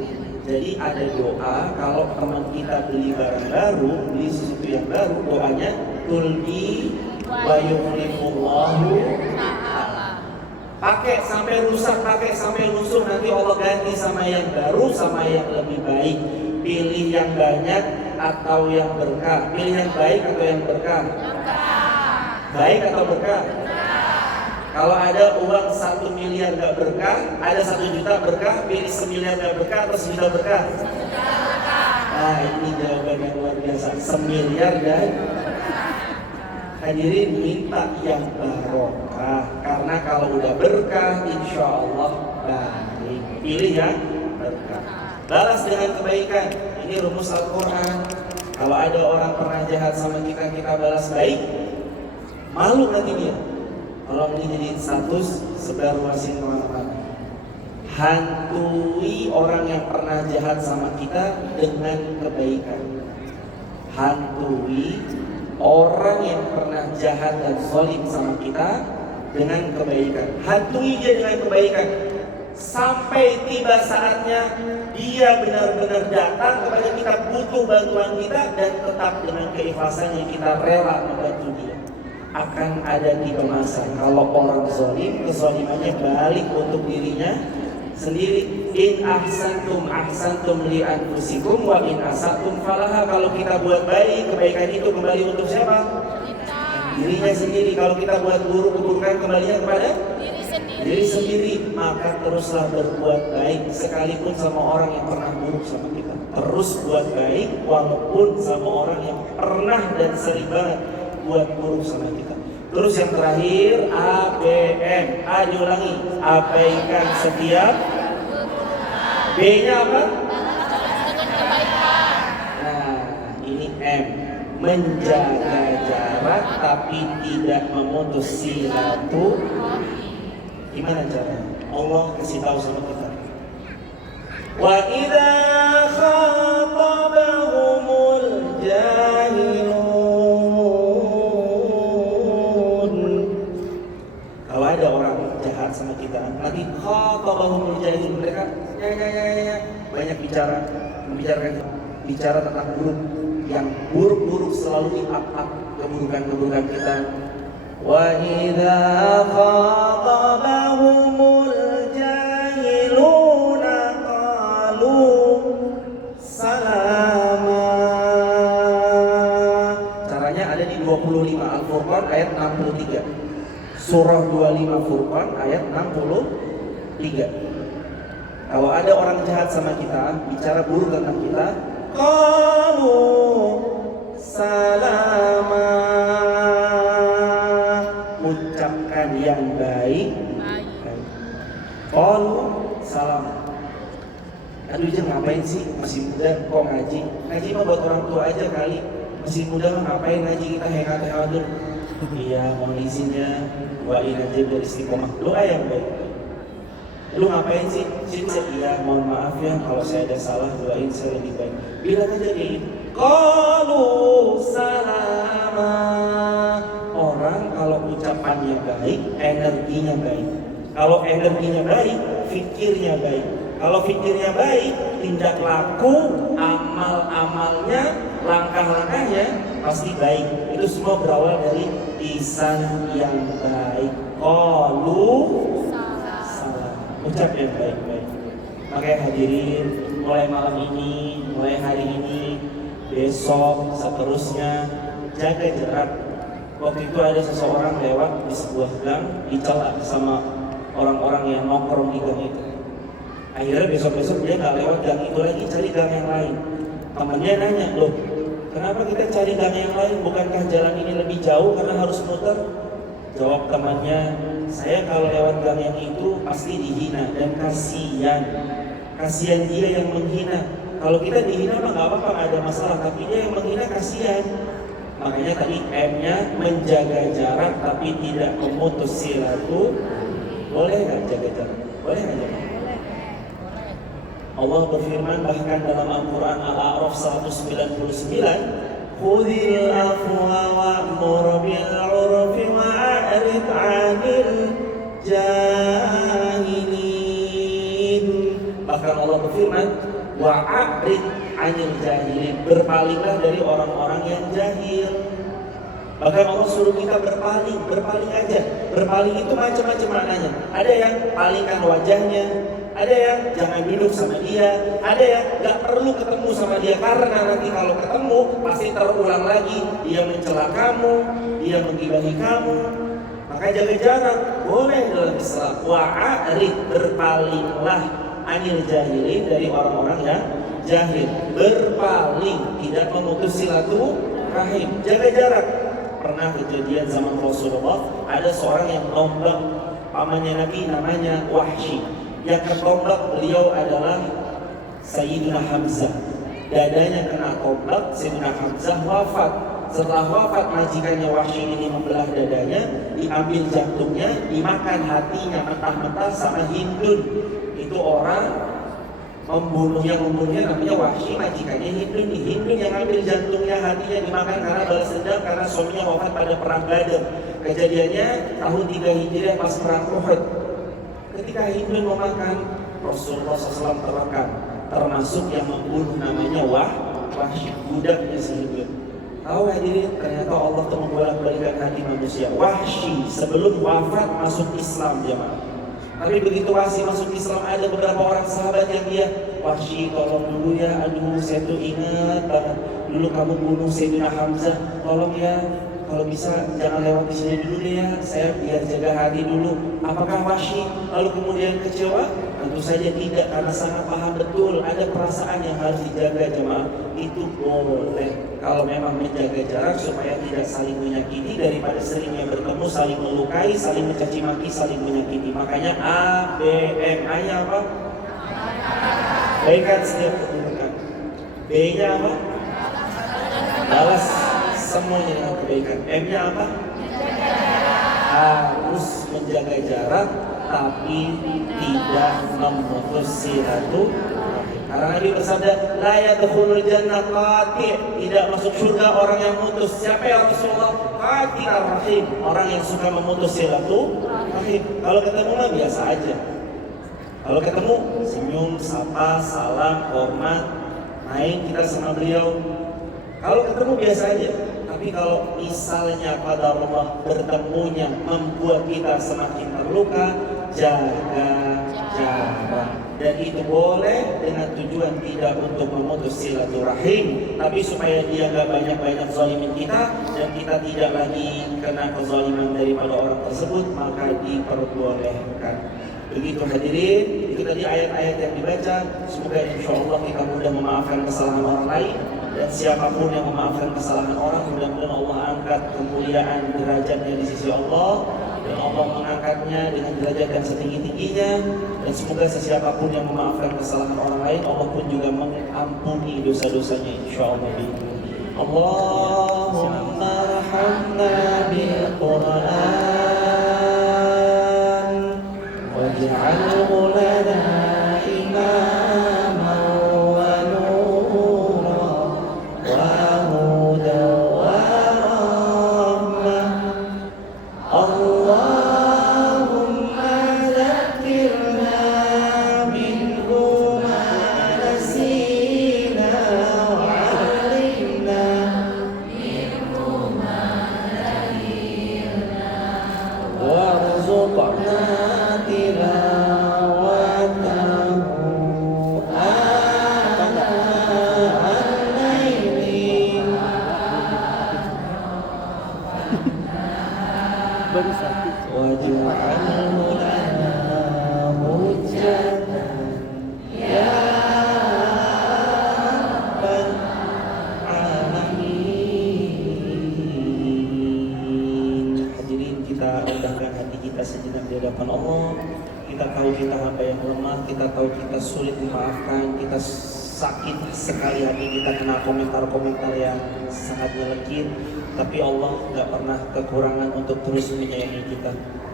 Jadi ada doa kalau teman kita beli barang baru, beli sesuatu yang baru, doanya tulbi wa yukhlifullahu ta'ala. Pakai sampai rusak, pakai sampai lusuh, nanti Allah ganti sama yang baru, sama yang lebih baik. Pilih yang banyak atau yang berkah? Pilih yang baik atau yang berkah? Baik atau berkah? Kalau ada uang 1 miliar gak berkah, ada 1 juta berkah, pilih 1 miliar gak berkah atau 1 juta berkah? Nah, ini jawaban yang luar biasa. 1 miliar dan hadirin minta yang barokah, karena kalau udah berkah insya Allah baik. Pilih yang berkah, balas dengan kebaikan. Ini rumus Al-Quran. Kalau ada orang pernah jahat sama kita, kita balas baik, malu nanti dia. Tolong ini jadi status, sebar luasin kemana-mana. Hantui orang yang pernah jahat sama kita dengan kebaikan. Hantui orang yang pernah jahat dan zalim sama kita dengan kebaikan. Hantui dia dengan kebaikan sampai tiba saatnya dia benar-benar datang kepada kita, butuh bantuan kita, dan tetap dengan keikhlasannya kita rela membantu dia. Akan ada 3 masa. Kalau orang zalim, kezalimannya balik untuk dirinya sendiri. In ahsantum ahsantum li anfusikum wa in asatum falaha. Kalau kita buat baik, kebaikan itu kembali untuk siapa? Dirinya sendiri. Kalau kita buat buruk, keburukan kembalinya kepada diri sendiri. Maka teruslah berbuat baik sekalipun sama orang yang pernah buruk sama kita. Terus buat baik walaupun sama orang yang pernah dan sering banget buat buruk sama kita. Terus yang terakhir ABM. A diulangi, abaikan setiap. B-nya apa? Nah, ini M. Menjaga jarak tapi tidak memutus silaturahmi. Gimana caranya? Allah kasih tahu sama kita. Wa idza khatabahumul jahilun. Kalau ada orang jahat sama kita, nanti khatabahumul jahilun, mereka ya banyak bicara tentang buruk, yang buruk-buruk selalu di-up keburukan-keburukan kita. Wa idza khatabahumul jahiluna qalu salama. Caranya ada di 25 Al-Furqan ayat 63. Surah 25 Furqan ayat 63. Kalau ada orang jahat sama kita, bicara buruk tentang kita, qalu salama. Ucapkan yang baik. Qalu salam. Aduh, jangan ngapain ngapain sih masih muda kok ngaji? Ngaji mah buat orang tua aja kali. Masih muda mah ngapain ngaji, kita hemat-hemat dulu. Iya, mohon izinnya doain aja biar istiqomah. Lu ayam baik. Lu ngapain sih? Iya, mohon maaf ya kalau saya ada salah, doain saya lebih baik. Bilang aja kayak gitu. Qalu salama. Orang kalau ucapannya baik, energinya baik. Kalau energinya baik, fikirnya baik. Kalau fikirnya baik, tindak laku, amal-amalnya, langkah-langkahnya pasti baik. Itu semua berawal dari lisan yang baik. Qalu salam. Ucap yang baik-baik. Makanya hadirin, mulai malam ini, mulai hari ini, besok, seterusnya, jaga jarak. Waktu itu ada seseorang lewat di sebuah gang, dicela sama orang-orang yang nongkrong di gang itu. Akhirnya besok-besok dia nggak lewat gang itu lagi, cari gang yang lain. Temannya nanya, loh, kenapa kita cari gang yang lain? Bukankah jalan ini lebih jauh karena harus muter? Jawab temannya, saya kalau lewat gang yang itu pasti dihina dan kasihan. Kasihan dia yang menghina. Kalau kita dihina mah nggak apa-apa, nggak ada masalah. Tapi dia yang menghina kasihan. Makanya tadi M-nya menjaga jarak tapi tidak memutus silatu. Boleh nggak jaga jarak? Boleh nggak jaga? Allah berfirman bahkan dalam Al-Quran Al-A'raf 199, khudhil afwa wa'mur bil 'urfi wa'rid 'anil jahilin. Bahkan Allah berfirman wa'rid 'anil jahilin, berpalinglah dari orang-orang yang jahil. Bahkan Allah suruh kita berpaling aja. Berpaling itu macam-macam maknanya. Ada yang palingkan wajahnya, ada yang jangan duduk sama dia, ada yang gak perlu ketemu sama dia karena nanti kalau ketemu pasti terulang lagi. Dia mencela kamu, dia menggibahi kamu. Maka jaga jarak, boleh dalam Islam. Wa'arid, berpalinglah anil jahilin, dari orang-orang yang jahil. Berpaling, tidak memutus silaturahim, jaga jarak. Pernah kejadian zaman Rasulullah, ada seorang yang nombak pamannya Nabi namanya Wahsy. Yang ketombak beliau adalah Sayyidina Hamzah. Dadanya kena tombak, Sayyidina Hamzah wafat. Setelah wafat, majikannya Wahsy ini membelah dadanya, diambil jantungnya, dimakan hatinya mentah-mentah sama Hindun. Itu orang yang membunuhnya namanya Wahsy, majikannya Hindun. Hindun yang ambil jantungnya, hatinya dimakan karena balas dendam karena suaminya wafat pada perang Badar. Kejadiannya tahun 3 Hijriah pas perang Uhud. Ketika Hindun memakan, Rasulullah SAW terekam, termasuk yang membunuh namanya Wahsy, budaknya si Hindun. Tahu hadirin, ternyata Allah telah membolak-balikan hati manusia. Wahsy sebelum wafat masuk Islam jemaah. Tapi begitu Wahsy masuk Islam, ada beberapa orang sahabat yang dia, Wahsy tolong dulu ya, aduh saya tuh ingat banget dulu kamu bunuh Sayyidina Hamzah, tolong ya, kalau bisa jangan lewat di sini dulu deh ya, saya biar jaga hati dulu. Apakah Wahsy lalu kemudian kecewa? Tentu saja tidak, karena sangat paham betul ada perasaan yang harus dijaga jemaah. Itu boleh kalau memang menjaga jarak supaya tidak saling menyakiti, daripada seringnya bertemu saling melukai, saling mencaci maki, saling menyakiti. Makanya ABM, A-nya apa? Baikan setiap keburukan. B-nya apa? Balas semuanya dengan kebaikan. M-nya apa? Harus menjaga jarak tapi tidak memutus silaturahim. Karena Nabi bersabda, la yadkhulul jannah qati', tidak masuk surga orang yang mutus. Siapa ya Rasulullah? Qati'ur rahim, orang yang suka memutus silaturahim. Kalau ketemu mah biasa aja. Kalau ketemu senyum, sapa, salam, hormat, main kita sama beliau. Kalau ketemu biasa aja. Tapi kalau misalnya pada Allah bertemunya membuat kita semakin terluka, jaga jarak. Dan itu boleh dengan tujuan tidak untuk memutus silaturahim, tapi supaya dia gak banyak-banyak zalimin kita dan kita tidak lagi kena kezaliman daripada orang tersebut, maka diperbolehkan. Begitu hadirin, itu tadi ayat-ayat yang dibaca. Semoga insyaallah kita mudah memaafkan kesalahan orang lain. Dan siapapun yang memaafkan kesalahan orang, mudah-mudahan Allah angkat kemuliaan derajatnya di sisi Allah. dan Allah mengangkatnya dengan derajat yang setinggi-tingginya, dan semoga sesiapapun yang memaafkan kesalahan orang lain, Allah pun juga mengampuni dosa-dosanya insyaallah. Allahumma rahamna bil Qur'an waj'alhu lana imaman wa nuran wa hudan wa rahmah. Allahumma zakkirna minhu ma nasina wa 'allimna minhu ma jahilna warzuqna tilawatahu ana al-laili baru satu. waj'alhu lana hujjatan ya rabbal alamin. Hadirin, kita rendahkan hati kita sejenak di hadapan Allah. Kita tahu kita hamba yang lemah, kita tahu kita sulit dimaafkan, kita sakit sekali hati kita kena komentar-komentar yang sangat nyelekit. Tapi Allah nggak pernah kekurangan untuk terus menyayangi kita.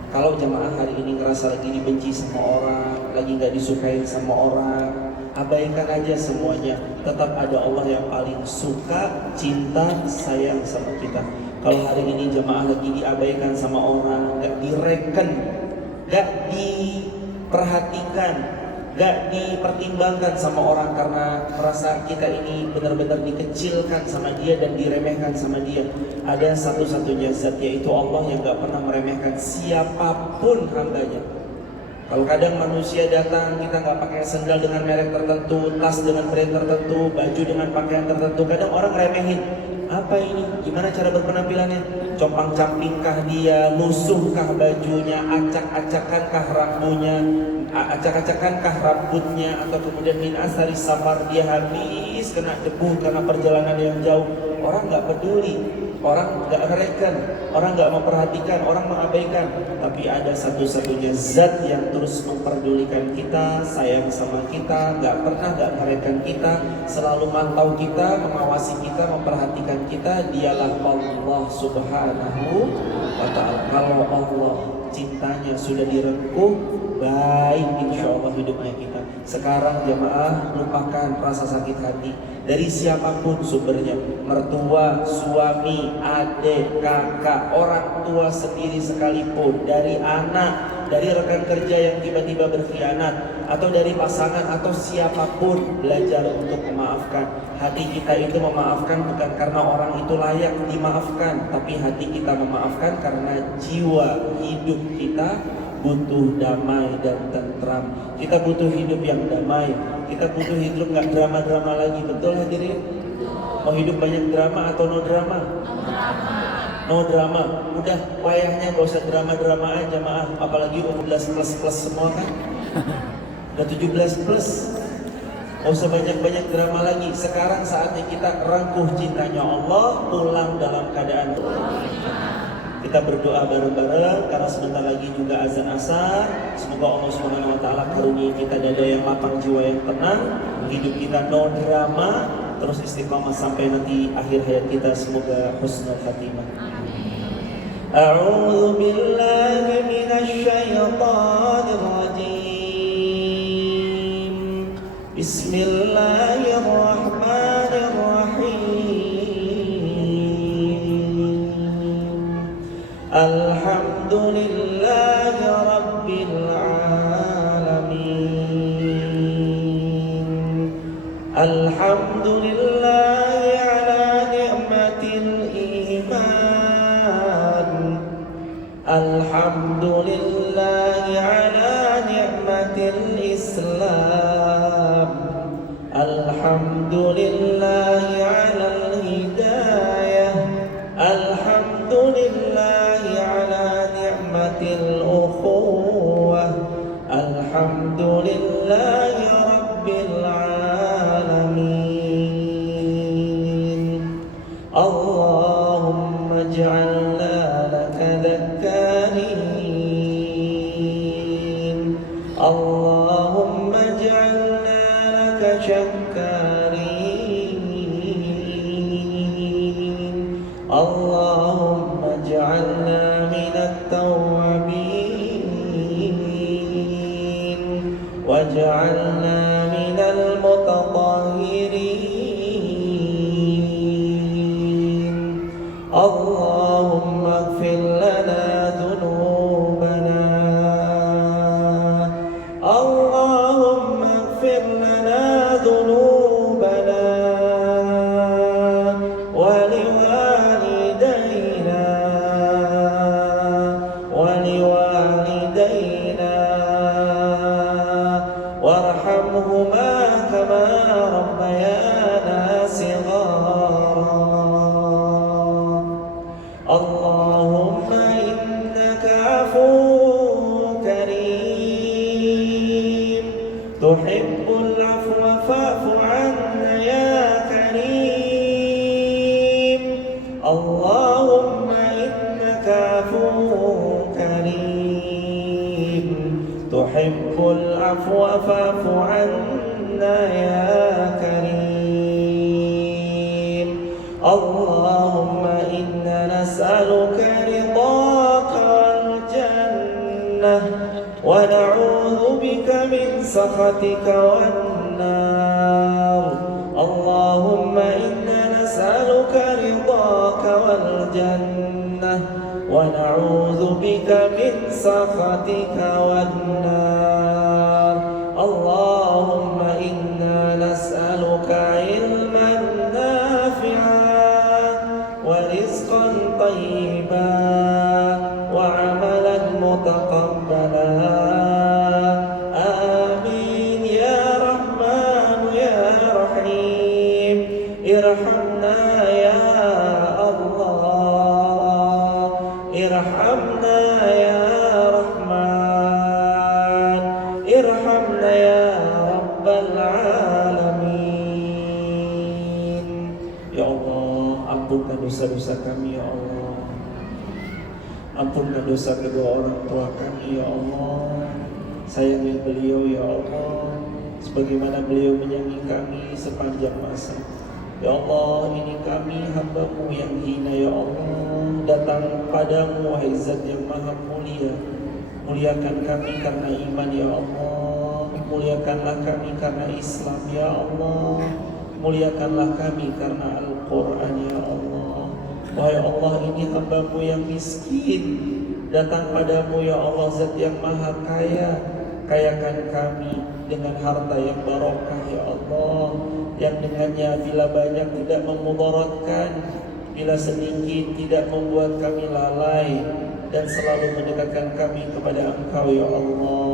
Kalau jamaah hari ini ngerasa lagi dibenci sama orang, lagi nggak disukai sama orang, abaikan aja semuanya. Tetap ada Allah yang paling suka, cinta, sayang sama kita. Kalau hari ini jamaah lagi diabaikan sama orang, nggak direken, nggak diperhatikan, gak dipertimbangkan sama orang karena merasa kita ini benar-benar dikecilkan sama dia dan diremehkan sama dia, ada satu-satunya zat, yaitu Allah yang gak pernah meremehkan siapapun hambanya. Kalau kadang manusia datang, kita gak pakai sendal dengan merek tertentu, tas dengan brand tertentu, baju dengan pakaian tertentu, kadang orang remehin. Apa ini? Gimana cara berpenampilannya? Compang-campingkah dia? Lusuhkah bajunya? Acak-acakankah rambutnya? Acak-acakankah rambutnya? Atau kemudian min asari safar, dia habis kena debu karena perjalanan yang jauh. Orang nggak peduli, orang nggak ngereken, orang nggak memperhatikan, orang mengabaikan. Tapi ada satu-satunya zat yang terus memperdulikan kita, sayang sama kita, nggak pernah nggak ngereken kita, selalu mantau kita, mengawasi kita, memperhatikan kita. Dialah Allah Subhanahu wa Ta'ala. Kalau Allah cintanya sudah direngkuh, baik insya Allah hidupnya kita. Sekarang jamaah, lupakan rasa sakit hati dari siapapun sumbernya, mertua, suami, adik, kakak, orang tua sendiri sekalipun, dari anak, dari rekan kerja yang tiba-tiba berkhianat, atau dari pasangan, atau siapapun. Belajar untuk memaafkan. Hati kita itu memaafkan bukan karena orang itu layak dimaafkan, tapi hati kita memaafkan karena jiwa hidup kita butuh damai dan tentram. Kita butuh hidup yang damai. Kita butuh hidup nggak drama-drama lagi. Betul hadirin? Mau hidup banyak drama atau no drama? No drama. Udah wayahnya gak usah drama-drama aja maaf. Apalagi umur 17 plus semua kan. Udah 17 plus. Gak usah banyak-banyak drama lagi. Sekarang saatnya kita rangkuh cintanya Allah, pulang dalam keadaan. Kita berdoa bareng-bareng karena sebentar lagi juga azan asar. Semoga Allah Subhanahu wa Ta'ala karuniai kita dada yang lapang, jiwa yang tenang, hidup kita no drama, terus istiqamah sampai nanti akhir hayat kita. Semoga husnul khatimah. A'udzu billahi minasy syaithanir rajim. Bismillahirrahmanirrahim. Alhamdulillahi Rabbil Alamin. Alhamdulillahi ala ni'matil iman. Alhamdulillahi ala ni'matil Islam. Alhamdulillahi ala al-hidayah. Alhamdulillahi ala اللهم اغفر لنا ذنوبنا اللهم اغفر لنا ذنوبنا ولوالدينا وارحمهما كما ربيانا صغارا اللهم إنك عفو كريم تحب العفو فاعف عنا يا كريم اللهم إنك عفو كريم تحب العفو فاعف عنا يا كريم اللهم إنا نسألك رضاك والجنة ونعوذ بك من سخطك والنار اللهم إنا نسألك رضاك والجنة ونعوذ بك من سخطك والنار اللهم إنا نسألك علما نافعا ورزقا طيبا وعملا متقبلا آمين يا رحمن يا رحيم ارحمنا يا الله ارحمنا يا رحمن ارحمنا يا رب العالمين. Ya Allah, ampunkan dosa-dosa kami ya Allah. Ampunkan dosa kedua orang tua kami ya Allah. Sayangi beliau ya Allah, sebagaimana beliau menyayangi kami sepanjang masa. Ya Allah, ini kami hamba-Mu yang hina ya Allah, datang padamu wahai Zat yang maha mulia. Muliakan kami karena iman ya Allah, muliakanlah kami karena Islam ya Allah, muliakanlah kami karena Al-Quran ya Allah. Wahai Allah, ini hamba-Mu yang miskin, datang padamu ya Allah Zat yang maha kaya. Kayakan kami dengan harta yang barokah ya Allah, yang dengannya bila banyak tidak memudaratkan, bila sedikit tidak membuat kami lalai, dan selalu mendekatkan kami kepada Engkau ya Allah.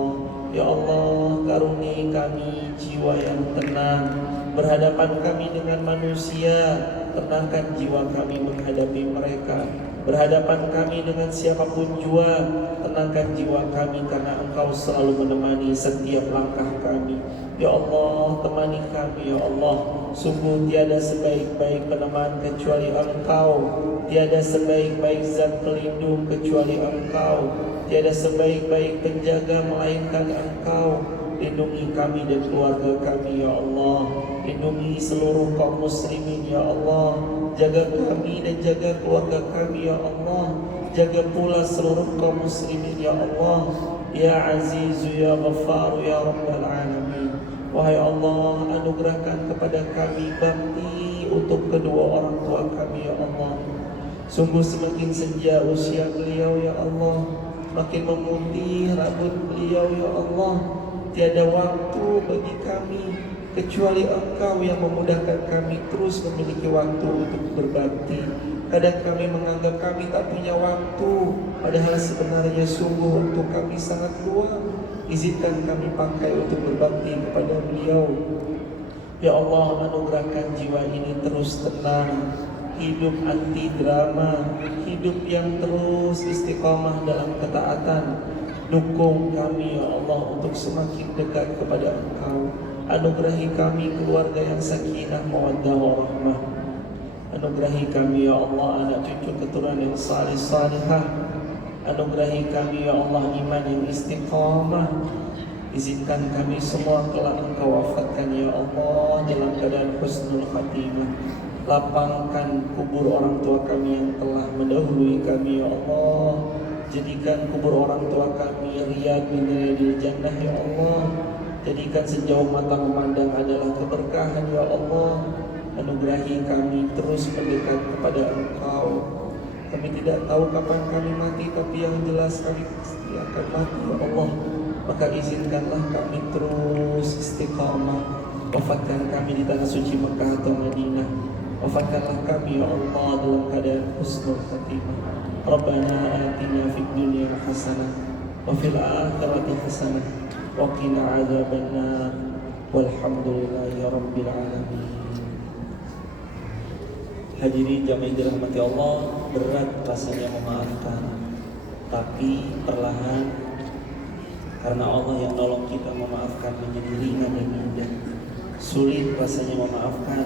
Ya Allah, karuniai kami jiwa yang tenang berhadapan kami dengan manusia, tenangkan jiwa kami menghadapi mereka. Berhadapan kami dengan siapapun jua, tenangkan jiwa kami karena Engkau selalu menemani setiap langkah kami. Ya Allah, temani kami ya Allah. Sungguh tiada sebaik-baik peneman kecuali Engkau, tiada sebaik-baik zat pelindung kecuali Engkau, tiada sebaik-baik penjaga melainkan Engkau. Lindungi kami dan keluarga kami ya Allah. Lindungi seluruh kaum muslimin ya Allah. Jaga kami dan jaga keluarga kami ya Allah. Jaga pula seluruh kaum muslimin ya Allah. Ya Azizu ya Ghaffar ya Rabbal Alamin. Wahai Allah, anugerahkan kepada kami bakti untuk kedua orang tua kami ya Allah. Sungguh semakin senja usia beliau ya Allah, makin memutih rambut beliau ya Allah. Tiada waktu bagi kami kecuali Engkau yang memudahkan kami terus memiliki waktu untuk berbakti. Kadang kami menganggap kami tak punya waktu, padahal sebenarnya sungguh untuk kami sangat luang. Izinkan kami pakai untuk berbakti kepada beliau. Ya Allah, anugerahkan jiwa ini terus tenang, hidup anti drama, hidup yang terus istiqamah dalam ketaatan. Dukung kami ya Allah untuk semakin dekat kepada Engkau. Anugerahi kami keluarga yang sakinah, mawaddah, warahmah. Anugerahi kami ya Allah anak cucu keturunan yang salih salihah. Anugerahi kami ya Allah iman yang istiqamah. Izinkan kami semua kelak Engkau wafatkan ya Allah dalam keadaan husnul khatimah. Lapangkan kubur orang tua kami yang telah mendahului kami ya Allah. Jadikan kubur orang tua kami riyad min riyadil jannah ya Allah. Jadikan sejauh mata memandang adalah keberkahan ya Allah. Anugerahi kami terus mendekat kepada Engkau. Kami tidak tahu kapan kami mati, tapi yang jelas kami pasti akan mati ya Allah. Maka izinkanlah kami terus istiqamah. Wafatkan kami di tanah suci Mekah atau Madinah. Wafatkanlah kami ya Allah dalam keadaan husnul khatimah. Rabbana atina fid dunya hasanah wa fil akhirati hasanah wa qina adzabannar. Walhamdulillahi rabbil alamin. Hadirin jamaah dirahmati Allah, berat rasanya memaafkan, tapi perlahan, karena Allah yang nolong kita memaafkan menjadi ringan dan mudah. Sulit rasanya memaafkan,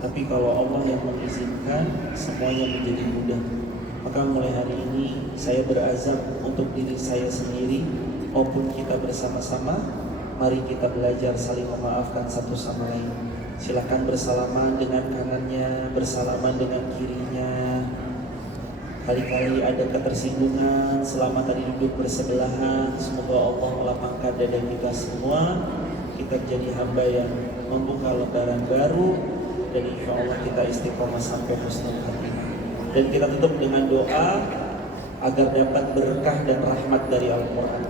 tapi kalau Allah yang mengizinkan, semuanya menjadi mudah. Maka mulai hari ini saya berazam untuk diri saya sendiri maupun kita bersama-sama, mari kita belajar saling memaafkan satu sama lain. Silakan bersalaman dengan kanannya, bersalaman dengan kirinya. Kali-kali ada ketersinggungan selama tadi duduk bersebelahan. Semoga Allah melapangkan dada kita semua. Kita menjadi hamba yang membuka lembaran baru, dan insya Allah kita istiqomah sampai husnul khatimah. Dan kita tutup dengan doa agar dapat berkah dan rahmat dari Al-Quran.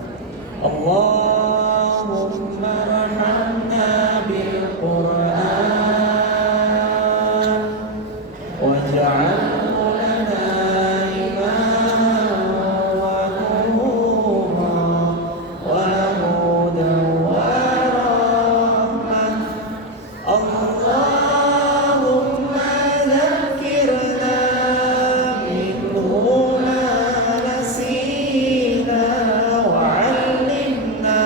Allahumma rahamna bil Quran waj'alhu lana imaman wa nuran wa hudan wa rahmah. Allahumma zakkirna minhu ma nasina wa 'allimna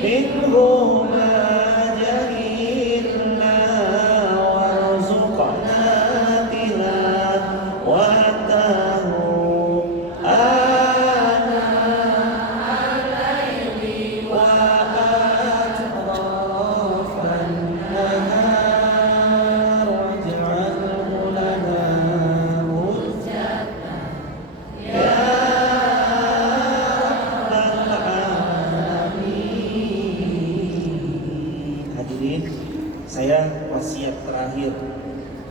minhu ma jahilna warzuqna tilawatahu ana al-laili wa atrafan nahar waj'alhu lana hujjatan ya rabbal alamin. Hadirin, saya wasiat terakhir,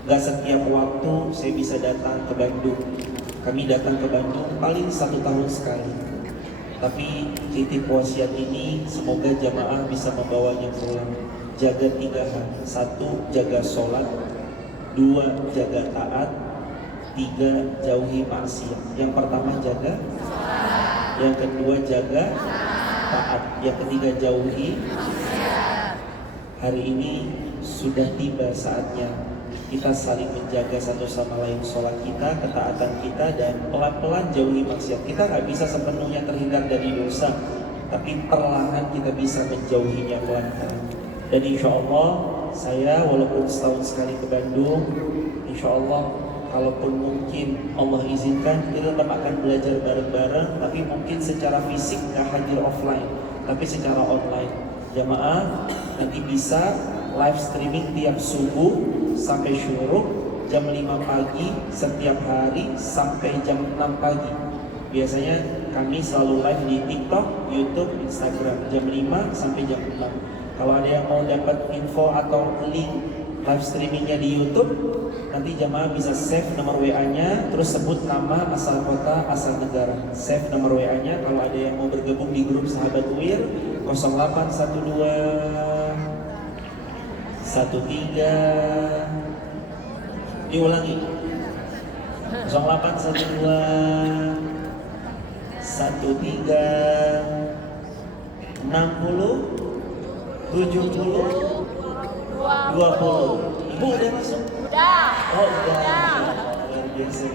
gak setiap waktu saya bisa datang ke Bandung. Kami datang ke Bandung paling 1 tahun sekali. Tapi titip wasiat ini semoga jamaah bisa membawanya pulang. Jaga 3 hal. 1, jaga sholat. 2, jaga taat. 3, jauhi maksiat. Yang pertama jaga sholat. Yang kedua jaga taat. Yang ketiga jauhi. Hari ini sudah tiba saatnya kita saling menjaga satu sama lain sholat kita, ketaatan kita, dan pelan-pelan jauhi maksiat. Kita nggak bisa sepenuhnya terhindar dari dosa, tapi perlahan kita bisa menjauhinya pelan-pelan. Dan insya Allah saya walaupun setahun sekali ke Bandung, insya Allah kalaupun mungkin Allah izinkan kita tetap akan belajar bareng-bareng, tapi mungkin secara fisik nggak hadir offline, tapi secara online. Jamaah nanti bisa live streaming tiap subuh sampai syuruk jam 5 pagi setiap hari sampai jam 6 pagi. Biasanya kami selalu live di TikTok, YouTube, Instagram jam 5 sampai jam 6. Kalau ada yang mau dapat info atau link live streamingnya di YouTube, nanti jamaah bisa save nomor WA-nya, terus sebut nama, asal kota, asal negara. Save nomor WA-nya. Kalau ada yang mau bergabung di grup Sahabat UIR 0812 13 diulangi 0812 13 60 70 20. Ibu udah masuk? Udah. Oh udah. Luar biasa.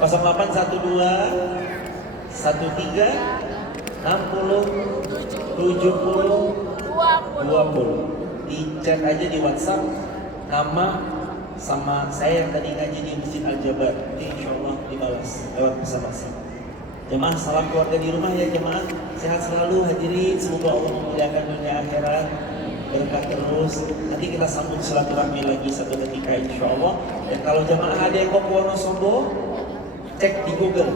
0812 13 60 70 20. Di chat aja di WhatsApp nama sama saya yang tadi ngaji di Masjid Al-Jabar. Nanti insya Allah dibalas lewat pesan WhatsApp. Jemaah salam keluarga di rumah ya jemaah. Sehat selalu hadirin. Semoga Allah memudahkan dunia akhirat, berkah terus. Nanti kita sambung silaturahmi lagi satu ketika insya Allah. Dan kalau jemaah ada yang mau ke Wonosobo, cek di Google.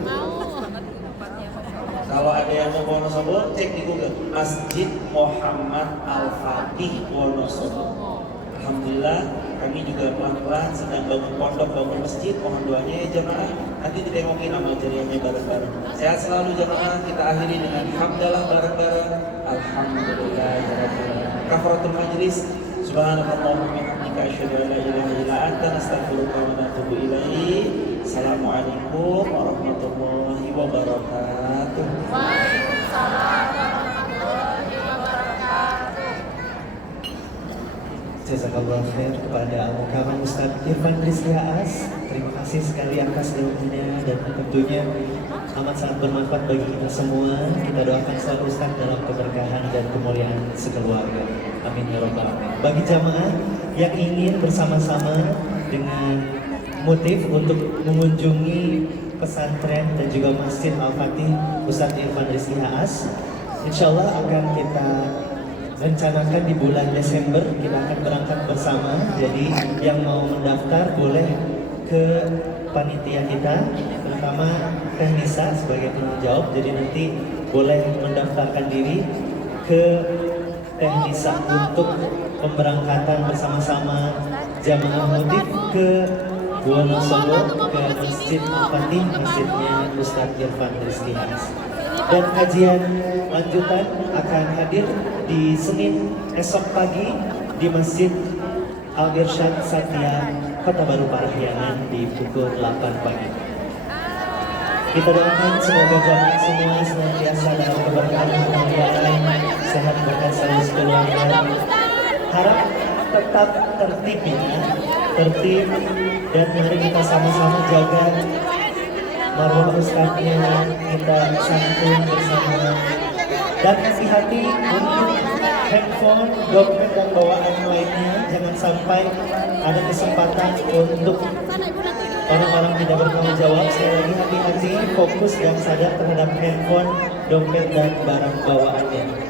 Kalau ada yang mau Wonosobo, cek di Google Masjid Muhammad Al-Fatih Wonosobo. Alhamdulillah Kami juga pelan-pelan sedang bangun pondok, bangun masjid. Mohon doanya ya jamaah. Nanti ditengokin amal jariahnya bareng-bareng. Sehat selalu jamaah. Kita akhiri dengan hamdalah bareng-bareng. Alhamdulillah ya rabbil alamin. Kafaratul majlis. Subhanakallahumma wa bihamdika asyhadu an la ilaha illa anta astaghfiruka wa atubu ilaik. Assalamualaikum warahmatullahi wabarakatuh. Waalaikumsalam warahmatullahi wabarakatuh. Jazakallah khair kepada Al-Mukarram Ustaz Irfan Rizky Haas. Terima kasih sekali atas ilmunya dan tentunya amat sangat bermanfaat bagi kita semua. Kita doakan selalu Ustaz dalam keberkahan dan kemuliaan sekeluarga. Amin ya rabbal alamin. Bagi jamaah yang ingin bersama-sama dengan motif untuk mengunjungi pesantren dan juga Masjid Al-Fatih Ustaz Irfan Rizky Haas, insya Allah akan kita rencanakan di bulan Desember. Kita akan berangkat bersama. Jadi yang mau mendaftar boleh ke panitia kita, terutama Teh Nisa sebagai penanggung jawab. Jadi nanti boleh mendaftarkan diri ke Teh Nisa untuk pemberangkatan bersama-sama jamaah motif ke Wonosobo, ke Masjid Al-Fatih, masjidnya Ustaz Irfan Rizky Haas. Dan kajian lanjutan akan hadir di Senin esok pagi di Masjid Al-Irsyad Satya Kota Baru Parahyangan di pukul 8 pagi. Kita doakan semoga jamaah semua senantiasa dalam keberkahan kemuliaan, sehat berkat selalu sekeluarga. Harap tetap tertib ya, tertib, dan mari kita sama-sama jaga marwah ustadznya, kita santun bersama. Dan hati-hati untuk handphone, dompet, dan bawaan lainnya. Jangan sampai ada kesempatan untuk orang-orang tidak bertanggung jawab. Sekali lagi hati-hati, fokus dan sadar terhadap handphone, dompet, dan barang bawaannya.